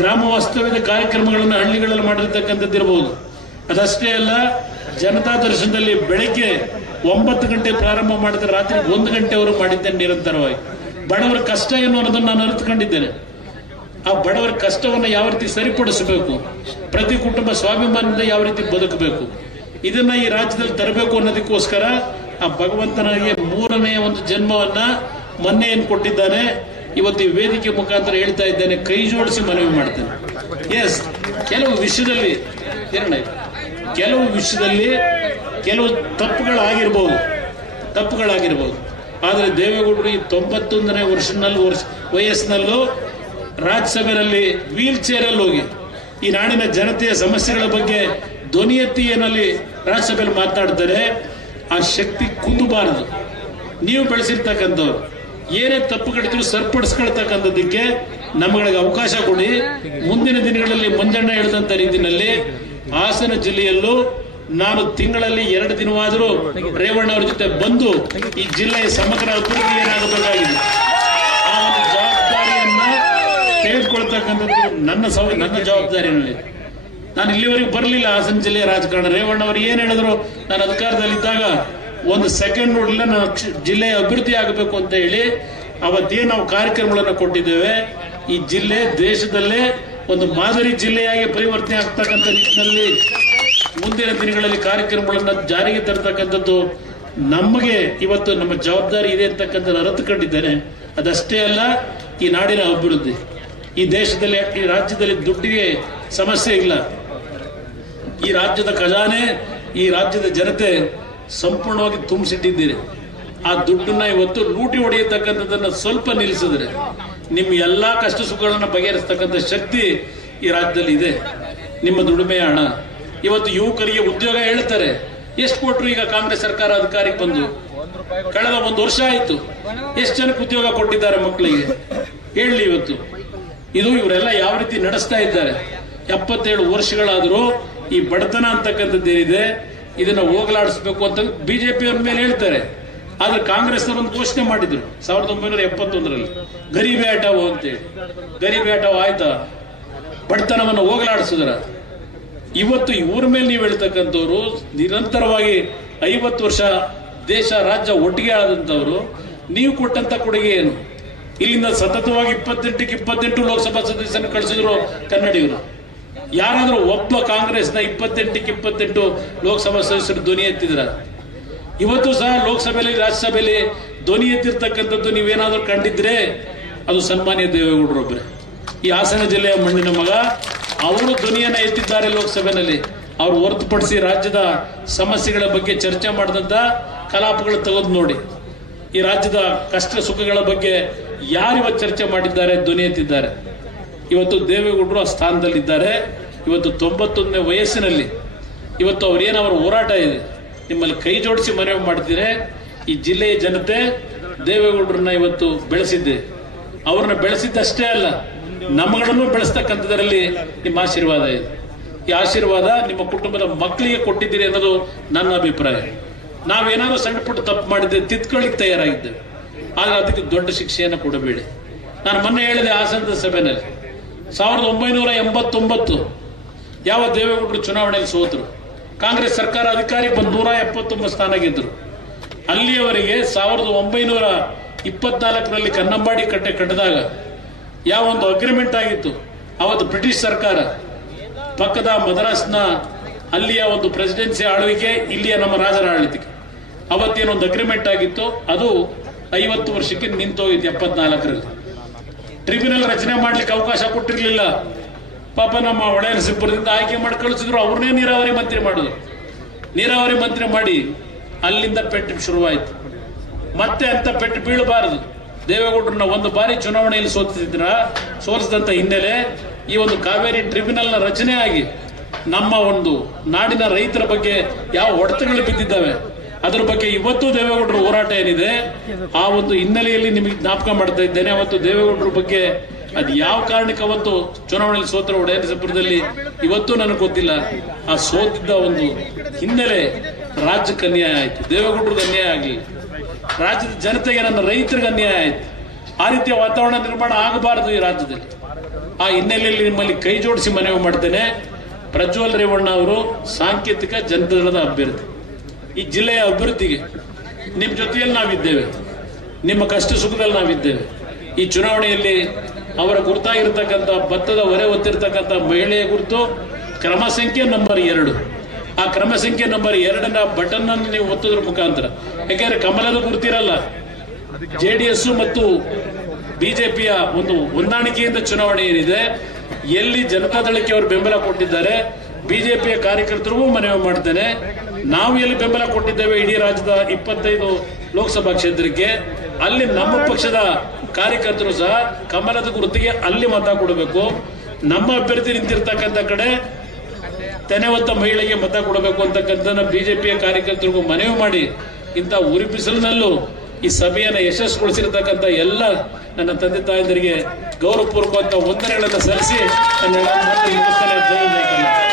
ಗ್ರಾಮ ವಾಸ್ತವ್ಯದ ಕಾರ್ಯಕ್ರಮಗಳನ್ನು ಹಳ್ಳಿಗಳಲ್ಲಿ ಮಾಡಿರ್ತಕ್ಕಂಥದ್ದಿರಬಹುದು. ಅದಷ್ಟೇ ಅಲ್ಲ, ಜನತಾ ದರ್ಶನದಲ್ಲಿ ಬೆಳಗ್ಗೆ 9 ಗಂಟೆ ಪ್ರಾರಂಭ ಮಾಡಿದ್ರೆ ರಾತ್ರಿ 1 ಗಂಟೆವರೆಗೂ ಮಾಡಿದ್ದೇನೆ ನಿರಂತರವಾಗಿ. ಬಡವರ ಕಷ್ಟ ಏನು ಅನ್ನೋದನ್ನು ನಾನು ಅರಿತುಕೊಂಡಿದ್ದೇನೆ. ಆ ಬಡವರ ಕಷ್ಟವನ್ನು ಯಾವ ರೀತಿ ಸರಿಪಡಿಸಬೇಕು, ಪ್ರತಿ ಕುಟುಂಬ ಸ್ವಾಭಿಮಾನದಿಂದ ಯಾವ ರೀತಿ ಬದುಕಬೇಕು, ಇದನ್ನ ಈ ರಾಜ್ಯದಲ್ಲಿ ತರಬೇಕು ಅನ್ನೋದಕ್ಕೋಸ್ಕರ ಆ ಭಗವಂತನಿಗೆ 3ನೇ ಒಂದು ಜನ್ಮವನ್ನ ಮೊನ್ನೆ ಏನು ಕೊಟ್ಟಿದ್ದಾನೆ. ಇವತ್ತು ಈ ವೇದಿಕೆ ಮುಖಾಂತರ ಹೇಳ್ತಾ ಇದ್ದೇನೆ, ಕೈ ಜೋಡಿಸಿ ಮನವಿ ಮಾಡ್ತೇನೆ. ಎಸ್, ಕೆಲವು ವಿಷಯದಲ್ಲಿ ಕೆಲವು ತಪ್ಪುಗಳಾಗಿರ್ಬೋದು. ಆದರೆ ದೇವೇಗೌಡರು ಈ 91ನೇ ವಯಸ್ಸಿನಲ್ಲೂ ರಾಜ್ಯಸಭೆಯಲ್ಲಿ ವೀಲ್ ಚೇರ್ ಅಲ್ಲಿ ಹೋಗಿ ಈ ನಾಡಿನ ಜನತೆಯ ಸಮಸ್ಯೆಗಳ ಬಗ್ಗೆ ಧ್ವನಿ ಎತ್ತಿ ಏನಲ್ಲಿ ರಾಜ್ಯಸಭೆಯಲ್ಲಿ ಮಾತನಾಡ್ತಾರೆ. ಆ ಶಕ್ತಿ ಕುಂದಬಾರದು. ನೀವು ಬೆಳೆಸಿರ್ತಕ್ಕಂಥವ್ರು ಏನೇ ತಪ್ಪುಗಳಿದ್ರು ಸರಿಪಡಿಸ್ಕೊಳ್ತಕ್ಕಂಥದ್ದಕ್ಕೆ ನಮ್ಮಗಳಿಗೆ ಅವಕಾಶ ಕೊಡಿ. ಮುಂದಿನ ದಿನಗಳಲ್ಲಿ ಮಂಜಣ್ಣ ಹೇಳಿದಂತ ರೀತಿಯಲ್ಲಿ ಹಾಸನ ಜಿಲ್ಲೆಯಲ್ಲೂ ನಾನು ತಿಂಗಳಲ್ಲಿ 2 ದಿನವಾದರೂ ರೇವಣ್ಣ ಅವರ ಜೊತೆ ಬಂದು ಈ ಜಿಲ್ಲೆಯ ಸಮಗ್ರ ಅಭಿವೃದ್ಧಿ ಏನಾಗಬೇಕಾಗಿದೆ ಆ ಒಂದು ಜವಾಬ್ದಾರಿಯನ್ನ ತೆಗೆದುಕೊಳ್ತಕ್ಕಂಥದ್ದು ನನ್ನ ಜವಾಬ್ದಾರಿಯಲ್ಲಿ. ನಾನು ಇಲ್ಲಿವರೆಗೂ ಬರಲಿಲ್ಲ ಹಾಸನ ಜಿಲ್ಲೆಯ ರಾಜಕಾರಣ. ರೇವಣ್ಣ ಅವರು ಏನ್ ಹೇಳಿದ್ರು, ನಾನು ಅಧಿಕಾರದಲ್ಲಿದ್ದಾಗ 1 ಸೆಕೆಂಡ್ ನೋಡಲಿಲ್ಲ, ನಾನು ಜಿಲ್ಲೆಯ ಅಭಿವೃದ್ಧಿ ಆಗಬೇಕು ಅಂತ ಹೇಳಿ ಅವತ್ತೇನು ನಾವು ಕಾರ್ಯಕ್ರಮಗಳನ್ನು ಕೊಟ್ಟಿದ್ದೇವೆ. ಈ ಜಿಲ್ಲೆ ದೇಶದಲ್ಲೇ ಒಂದು ಮಾದರಿ ಜಿಲ್ಲೆಯಾಗಿ ಪರಿವರ್ತನೆ ಆಗ್ತಕ್ಕಂಥ ನಿಟ್ಟಿನಲ್ಲಿ ಮುಂದಿನ ದಿನಗಳಲ್ಲಿ ಕಾರ್ಯಕ್ರಮಗಳನ್ನು ಜಾರಿಗೆ ತರತಕ್ಕಂಥದ್ದು ನಮಗೆ ಇವತ್ತು ನಮ್ಮ ಜವಾಬ್ದಾರಿ ಇದೆ ಅಂತಕ್ಕಂಥದ್ದು ಅರಿತುಕೊಂಡಿದ್ದೇನೆ. ಅದಷ್ಟೇ ಅಲ್ಲ, ಈ ನಾಡಿನ ಅಭಿವೃದ್ಧಿ, ಈ ದೇಶದಲ್ಲಿ ಈ ರಾಜ್ಯದಲ್ಲಿ ದುಡ್ಡಿಗೆ ಸಮಸ್ಯೆ ಇಲ್ಲ. ಈ ರಾಜ್ಯದ ಖಜಾನೆ, ಈ ರಾಜ್ಯದ ಜನತೆ ಸಂಪೂರ್ಣವಾಗಿ ತುಂಬಿಸಿಟ್ಟಿದ್ದೀರಿ. ಆ ದುಡ್ಡನ್ನ ಇವತ್ತು ಲೂಟಿ ಹೊಡೆಯತಕ್ಕಂಥದ್ದನ್ನ ಸ್ವಲ್ಪ ನಿಲ್ಲಿಸಿದ್ರೆ ನಿಮ್ಮ ಎಲ್ಲಾ ಕಷ್ಟ ಸುಖಗಳನ್ನ ಬಗೆಹರಿಸ್ತಕ್ಕಂಥ ಶಕ್ತಿ ಈ ರಾಜ್ಯದಲ್ಲಿ ಇದೆ. ನಿಮ್ಮ ದುಡಿಮೆಯ ಹಣ ಇವತ್ತು ಯುವಕರಿಗೆ ಉದ್ಯೋಗ ಹೇಳ್ತಾರೆ. ಎಷ್ಟು ಕೊಟ್ಟರು? ಈಗ ಕಾಂಗ್ರೆಸ್ ಸರ್ಕಾರ ಅಧಿಕಾರಕ್ಕೆ ಬಂದು ಕಳೆದ 1 ವರ್ಷ ಆಯ್ತು, ಎಷ್ಟು ಜನಕ್ಕೆ ಉದ್ಯೋಗ ಕೊಟ್ಟಿದ್ದಾರೆ ಮಕ್ಕಳಿಗೆ ಹೇಳಿ. ಇವತ್ತು ಇವರೆಲ್ಲ ಯಾವ ರೀತಿ ನಡೆಸ್ತಾ ಇದ್ದಾರೆ. 77 ವರ್ಷಗಳಾದರೂ ಈ ಬಡತನ ಅಂತಕ್ಕಂಥದ್ದೇನಿದೆ ಇದನ್ನ ಹೋಗಲಾಡಿಸ್ಬೇಕು ಅಂತ ಬಿಜೆಪಿಯವ್ರ ಮೇಲೆ ಹೇಳ್ತಾರೆ. ಆದ್ರೆ ಕಾಂಗ್ರೆಸ್ ಒಂದು ಘೋಷಣೆ ಮಾಡಿದ್ರು 1971ರಲ್ಲಿ, ಗರೀಬಿ ಹಟಾವ್ ಅಂತೇಳಿ. ಗರೀಬಿ ಹಟಾವ್ ಆಯ್ತಾ? ಬಡತನವನ್ನು ಹೋಗಲಾಡಿಸಿದ್ರ? ಇವತ್ತು ಇವ್ರ ಮೇಲೆ ನೀವು ಹೇಳ್ತಕ್ಕಂಥವ್ರು ನಿರಂತರವಾಗಿ 50 ವರ್ಷ ದೇಶ ರಾಜ್ಯ ಒಟ್ಟಿಗೆ ಆದಂತವ್ರು, ನೀವು ಕೊಟ್ಟಂತ ಕೊಡುಗೆ ಏನು? ಇಲ್ಲಿಂದ ಸತತವಾಗಿ 28ಕ್ಕೆ 28 ಲೋಕಸಭಾ ಸದಸ್ಯರನ್ನು ಕಳಿಸಿದ್ರು ಕನ್ನಡಿಗರು. ಯಾರಾದ್ರೂ ಒಬ್ಬ ಕಾಂಗ್ರೆಸ್ನ 28ಕ್ಕೆ 28 ಲೋಕಸಭಾ ಸದಸ್ಯರು ಧ್ವನಿ ಎತ್ತಿದ್ರ? ಇವತ್ತು ಸಹ ಲೋಕಸಭೆಯಲ್ಲಿ ರಾಜ್ಯಸಭೆಯಲ್ಲಿ ಧ್ವನಿ ಎತ್ತಿರ್ತಕ್ಕಂಥದ್ದು ನೀವೇನಾದ್ರೂ ಕಂಡಿದ್ರೆ ಅದು ಸನ್ಮಾನ್ಯ ದೇವೇಗೌಡರೊಬ್ಬರೇ. ಈ ಹಾಸನ ಜಿಲ್ಲೆಯ ಮಣ್ಣಿನ ಮಗ, ಅವರು ಧ್ವನಿಯನ್ನ ಎತ್ತಿದ್ದಾರೆ ಲೋಕಸಭೆಯಲ್ಲಿ. ಅವ್ರು ಹೊರತುಪಡಿಸಿ ರಾಜ್ಯದ ಸಮಸ್ಯೆಗಳ ಬಗ್ಗೆ ಚರ್ಚೆ ಮಾಡಿದಂತ ಕಲಾಪಗಳು ತೆಗೆದು ನೋಡಿ. ಈ ರಾಜ್ಯದ ಕಷ್ಟ ಸುಖಗಳ ಬಗ್ಗೆ ಯಾರಿವತ್ತು ಚರ್ಚೆ ಮಾಡಿದ್ದಾರೆ, ಧ್ವನಿ ಎತ್ತಿದ್ದಾರೆ? ಇವತ್ತು ದೇವೇಗೌಡರು ಆ ಸ್ಥಾನದಲ್ಲಿದ್ದಾರೆ. ಇವತ್ತು 91ನೇ ವಯಸ್ಸಿನಲ್ಲಿ ಇವತ್ತು ಅವರ ಹೋರಾಟ ಇದೆ. ನಿಮ್ಮಲ್ಲಿ ಕೈ ಜೋಡಿಸಿ ಮನವಿ ಮಾಡ್ತೀರಿ. ಈ ಜಿಲ್ಲೆಯ ಜನತೆ ದೇವೇಗೌಡರನ್ನ ಇವತ್ತು ಬೆಳೆಸಿದ್ದೆ. ಅವ್ರನ್ನ ಬೆಳೆಸಿದ್ದಷ್ಟೇ ಅಲ್ಲ, ನಮ್ಮಗಳನ್ನು ಬೆಳೆಸ್ತಕ್ಕಂಥದ್ರಲ್ಲಿ ನಿಮ್ಮ ಆಶೀರ್ವಾದ ಇದೆ. ಈ ಆಶೀರ್ವಾದ ನಿಮ್ಮ ಕುಟುಂಬದ ಮಕ್ಕಳಿಗೆ ಕೊಟ್ಟಿದ್ದೀರಿ ಅನ್ನೋದು ನನ್ನ ಅಭಿಪ್ರಾಯ. ನಾವೇನಾದ್ರೂ ಸಣ್ಣ ಪುಟ್ಟ ತಪ್ಪು ಮಾಡಿದ್ದೆ ತಿದ್ಕೊಳ್ಳಿಕ್ಕೆ ತಯಾರಾಗಿದ್ದೇವೆ, ಆದ್ರೆ ಅದಕ್ಕೆ ದೊಡ್ಡ ಶಿಕ್ಷೆಯನ್ನು ಕೊಡಬೇಡಿ. ನಾನು ಮೊನ್ನೆ ಹೇಳಿದೆ ಹಾಸನದ ಸಭೆಯಲ್ಲಿ, 1989 ಯಾವ ದೇವೇಗೌಡರು ಚುನಾವಣೆಯಲ್ಲಿ ಸೋತರು, ಕಾಂಗ್ರೆಸ್ ಸರ್ಕಾರ ಅಧಿಕಾರಕ್ಕೆ ಬಂದು 179 ಸ್ಥಾನ ಗೆದ್ದರು. ಅಲ್ಲಿಯವರೆಗೆ 1924ರಲ್ಲಿ ಕನ್ನಂಬಾಡಿ ಕಟ್ಟೆ ಕಟ್ಟಿದಾಗ ಯಾವ ಒಂದು ಅಗ್ರಿಮೆಂಟ್ ಆಗಿತ್ತು, ಅವತ್ತು ಬ್ರಿಟಿಷ್ ಸರ್ಕಾರ ಪಕ್ಕದ ಮದ್ರಾಸ್ನ ಅಲ್ಲಿಯ ಒಂದು ಪ್ರೆಸಿಡೆನ್ಸಿ ಆಳ್ವಿಕೆ, ಇಲ್ಲಿಯ ನಮ್ಮ ರಾಜರ ಆಳ್ವಿಕೆ, ಅವತ್ತೇನೊಂದು ಅಗ್ರಿಮೆಂಟ್ ಆಗಿತ್ತು, ಅದು 50 ವರ್ಷಕ್ಕೆ ನಿಂತೋಗಿತ್ತು. 74ರಲ್ಲಿ ಟ್ರಿಬ್ಯುನಲ್ ರಚನೆ ಮಾಡ್ಲಿಕ್ಕೆ ಅವಕಾಶ ಕೊಟ್ಟಿರ್ಲಿಲ್ಲ. ಪಾಪ ನಮ್ಮ ಹೊಳೆನರಸೀಪುರದಿಂದ ಆಯ್ಕೆ ಮಾಡಿ ಕಳಿಸಿದ್ರು. ಅವ್ರನ್ನೇ ನೀರಾವರಿ ಮಂತ್ರಿ ಮಾಡಿದ್ರು. ನೀರಾವರಿ ಮಂತ್ರಿ ಮಾಡಿ ಅಲ್ಲಿಂದ ಪೆಟ್ಟು ಶುರುವಾಯಿತು. ಮತ್ತೆ ಅಂತ ಪೆಟ್ಟು ಬೀಳಬಾರದು. ದೇವೇಗೌಡರನ್ನ ಒಂದು ಬಾರಿ ಚುನಾವಣೆಯಲ್ಲಿ ಸೋಲಿಸಿದಂತ ಹಿನ್ನೆಲೆ ಈ ಒಂದು ಕಾವೇರಿ ಟ್ರಿಬ್ಯುನಲ್ನ ರಚನೆ ಆಗಿ ನಮ್ಮ ಒಂದು ನಾಡಿನ ರೈತರ ಬಗ್ಗೆ ಯಾವ ಹೊಡೆತಗಳು ಬಿದ್ದಿದ್ದಾವೆ ಅದ್ರ ಬಗ್ಗೆ ಇವತ್ತು ದೇವೇಗೌಡರ ಹೋರಾಟ ಏನಿದೆ, ಆ ಒಂದು ಹಿನ್ನೆಲೆಯಲ್ಲಿ ನಿಮಗೆ ಜ್ಞಾಪಕ ಮಾಡ್ತಾ ಇದ್ದೇನೆ. ಅವತ್ತು ದೇವೇಗೌಡರ ಬಗ್ಗೆ ಅದು ಯಾವ ಕಾರಣಕ್ಕೆ ಅವತ್ತು ಚುನಾವಣೆಯಲ್ಲಿ ಸೋತರ ಹೊಳೆನರಸೀಪುರದಲ್ಲಿ ಇವತ್ತು ನನಗೆ ಗೊತ್ತಿಲ್ಲ. ಆ ಸೋತಿದ್ದ ಒಂದು ಹಿನ್ನೆಲೆ ರಾಜ್ಯಕ್ಕೆ ಅನ್ಯಾಯ ಆಯ್ತು, ದೇವೇಗೌಡರಿಗೆ ಅನ್ಯಾಯ ಆಗಲಿ, ರಾಜ್ಯದ ಜನತೆಗೆ, ನನ್ನ ರೈತರಿಗೆ ಅನ್ಯಾಯ ಆಯ್ತು. ಆ ರೀತಿಯ ವಾತಾವರಣ ನಿರ್ಮಾಣ ಆಗಬಾರದು ಈ ರಾಜ್ಯದಲ್ಲಿ. ಆ ಹಿನ್ನೆಲೆಯಲ್ಲಿ ನಿಮ್ಮಲ್ಲಿ ಕೈ ಜೋಡಿಸಿ ಮನವಿ ಮಾಡ್ತೇನೆ. ಪ್ರಜ್ವಲ್ ರೇವಣ್ಣ ಅವರು ಸಾಂಕೇತಿಕ ಜನತಾದಳದ ಅಭ್ಯರ್ಥಿ. ಈ ಜಿಲ್ಲೆಯ ಅಭಿವೃದ್ಧಿಗೆ ನಿಮ್ಮ ಜೊತೆಯಲ್ಲಿ ನಾವಿದ್ದೇವೆ, ನಿಮ್ಮ ಕಷ್ಟ ಸುಖದಲ್ಲಿ ನಾವಿದ್ದೇವೆ. ಈ ಚುನಾವಣೆಯಲ್ಲಿ ಅವರ ಗುರುತಾಗಿರ್ತಕ್ಕಂಥ ಭತ್ತದ ಹೊರೆ ಹೊತ್ತಿರ್ತಕ್ಕಂಥ ಮಹಿಳೆಯ ಗುರುತು ಕ್ರಮ ಸಂಖ್ಯೆ ನಂಬರ್ 2. ಆ ಕ್ರಮ ಸಂಖ್ಯೆ ನಂಬರ್ 2ನ ಬಟನ್ ಅನ್ನು ನೀವು ಒತ್ತೋದ್ರ ಮುಖಾಂತರ, ಯಾಕೆಂದ್ರೆ ಕಮಲದ ಗುರುತಿರಲ್ಲ, JDS ಮತ್ತು ಬಿಜೆಪಿಯ ಒಂದು ಹೊಂದಾಣಿಕೆಯಿಂದ ಚುನಾವಣೆ ಏನಿದೆ, ಎಲ್ಲಿ ಜನತಾದಳಕ್ಕೆ ಅವರು ಬೆಂಬಲ ಕೊಟ್ಟಿದ್ದಾರೆ, ಬಿಜೆಪಿಯ ಕಾರ್ಯಕರ್ತರಿಗೂ ಮನವಿ ಮಾಡ್ತೇನೆ. ನಾವು ಎಲ್ಲಿ ಬೆಂಬಲ ಕೊಟ್ಟಿದ್ದೇವೆ ಇಡೀ ರಾಜ್ಯದ 25 ಲೋಕಸಭಾ ಕ್ಷೇತ್ರಕ್ಕೆ, ಅಲ್ಲಿ ನಮ್ಮ ಪಕ್ಷದ ಕಾರ್ಯಕರ್ತರು ಸಹ ಕಮಲದ ಗುರುತಿಗೆ ಅಲ್ಲಿ ಮತ ಕೊಡಬೇಕು. ನಮ್ಮ ಅಭ್ಯರ್ಥಿ ನಿಂತಿರ್ತಕ್ಕಂಥ ಕಡೆ ತೆನೆ ಹೊತ್ತ ಮಹಿಳೆಗೆ ಮತ ಕೊಡಬೇಕು ಅಂತಕ್ಕಂಥ ಬಿಜೆಪಿಯ ಕಾರ್ಯಕರ್ತರಿಗೂ ಮನವಿ ಮಾಡಿ, ಇಂಥ ಉರಿ ಬಿಸಿಲಿನಲ್ಲೂ ಈ ಸಭೆಯನ್ನು ಯಶಸ್ಸುಗೊಳಿಸಿರ್ತಕ್ಕಂಥ ಎಲ್ಲ ನನ್ನ ತಂದೆ ತಾಯಂದರಿಗೆ ಗೌರವಪೂರ್ವಕ ವಂದನೆಗಳನ್ನು ಸಲ್ಲಿಸಿ ನನ್ನ ಮಾತನ್ನು ಮುಗಿಸ್ತೇನೆ. ಜೈ ಕನ್ನಡ.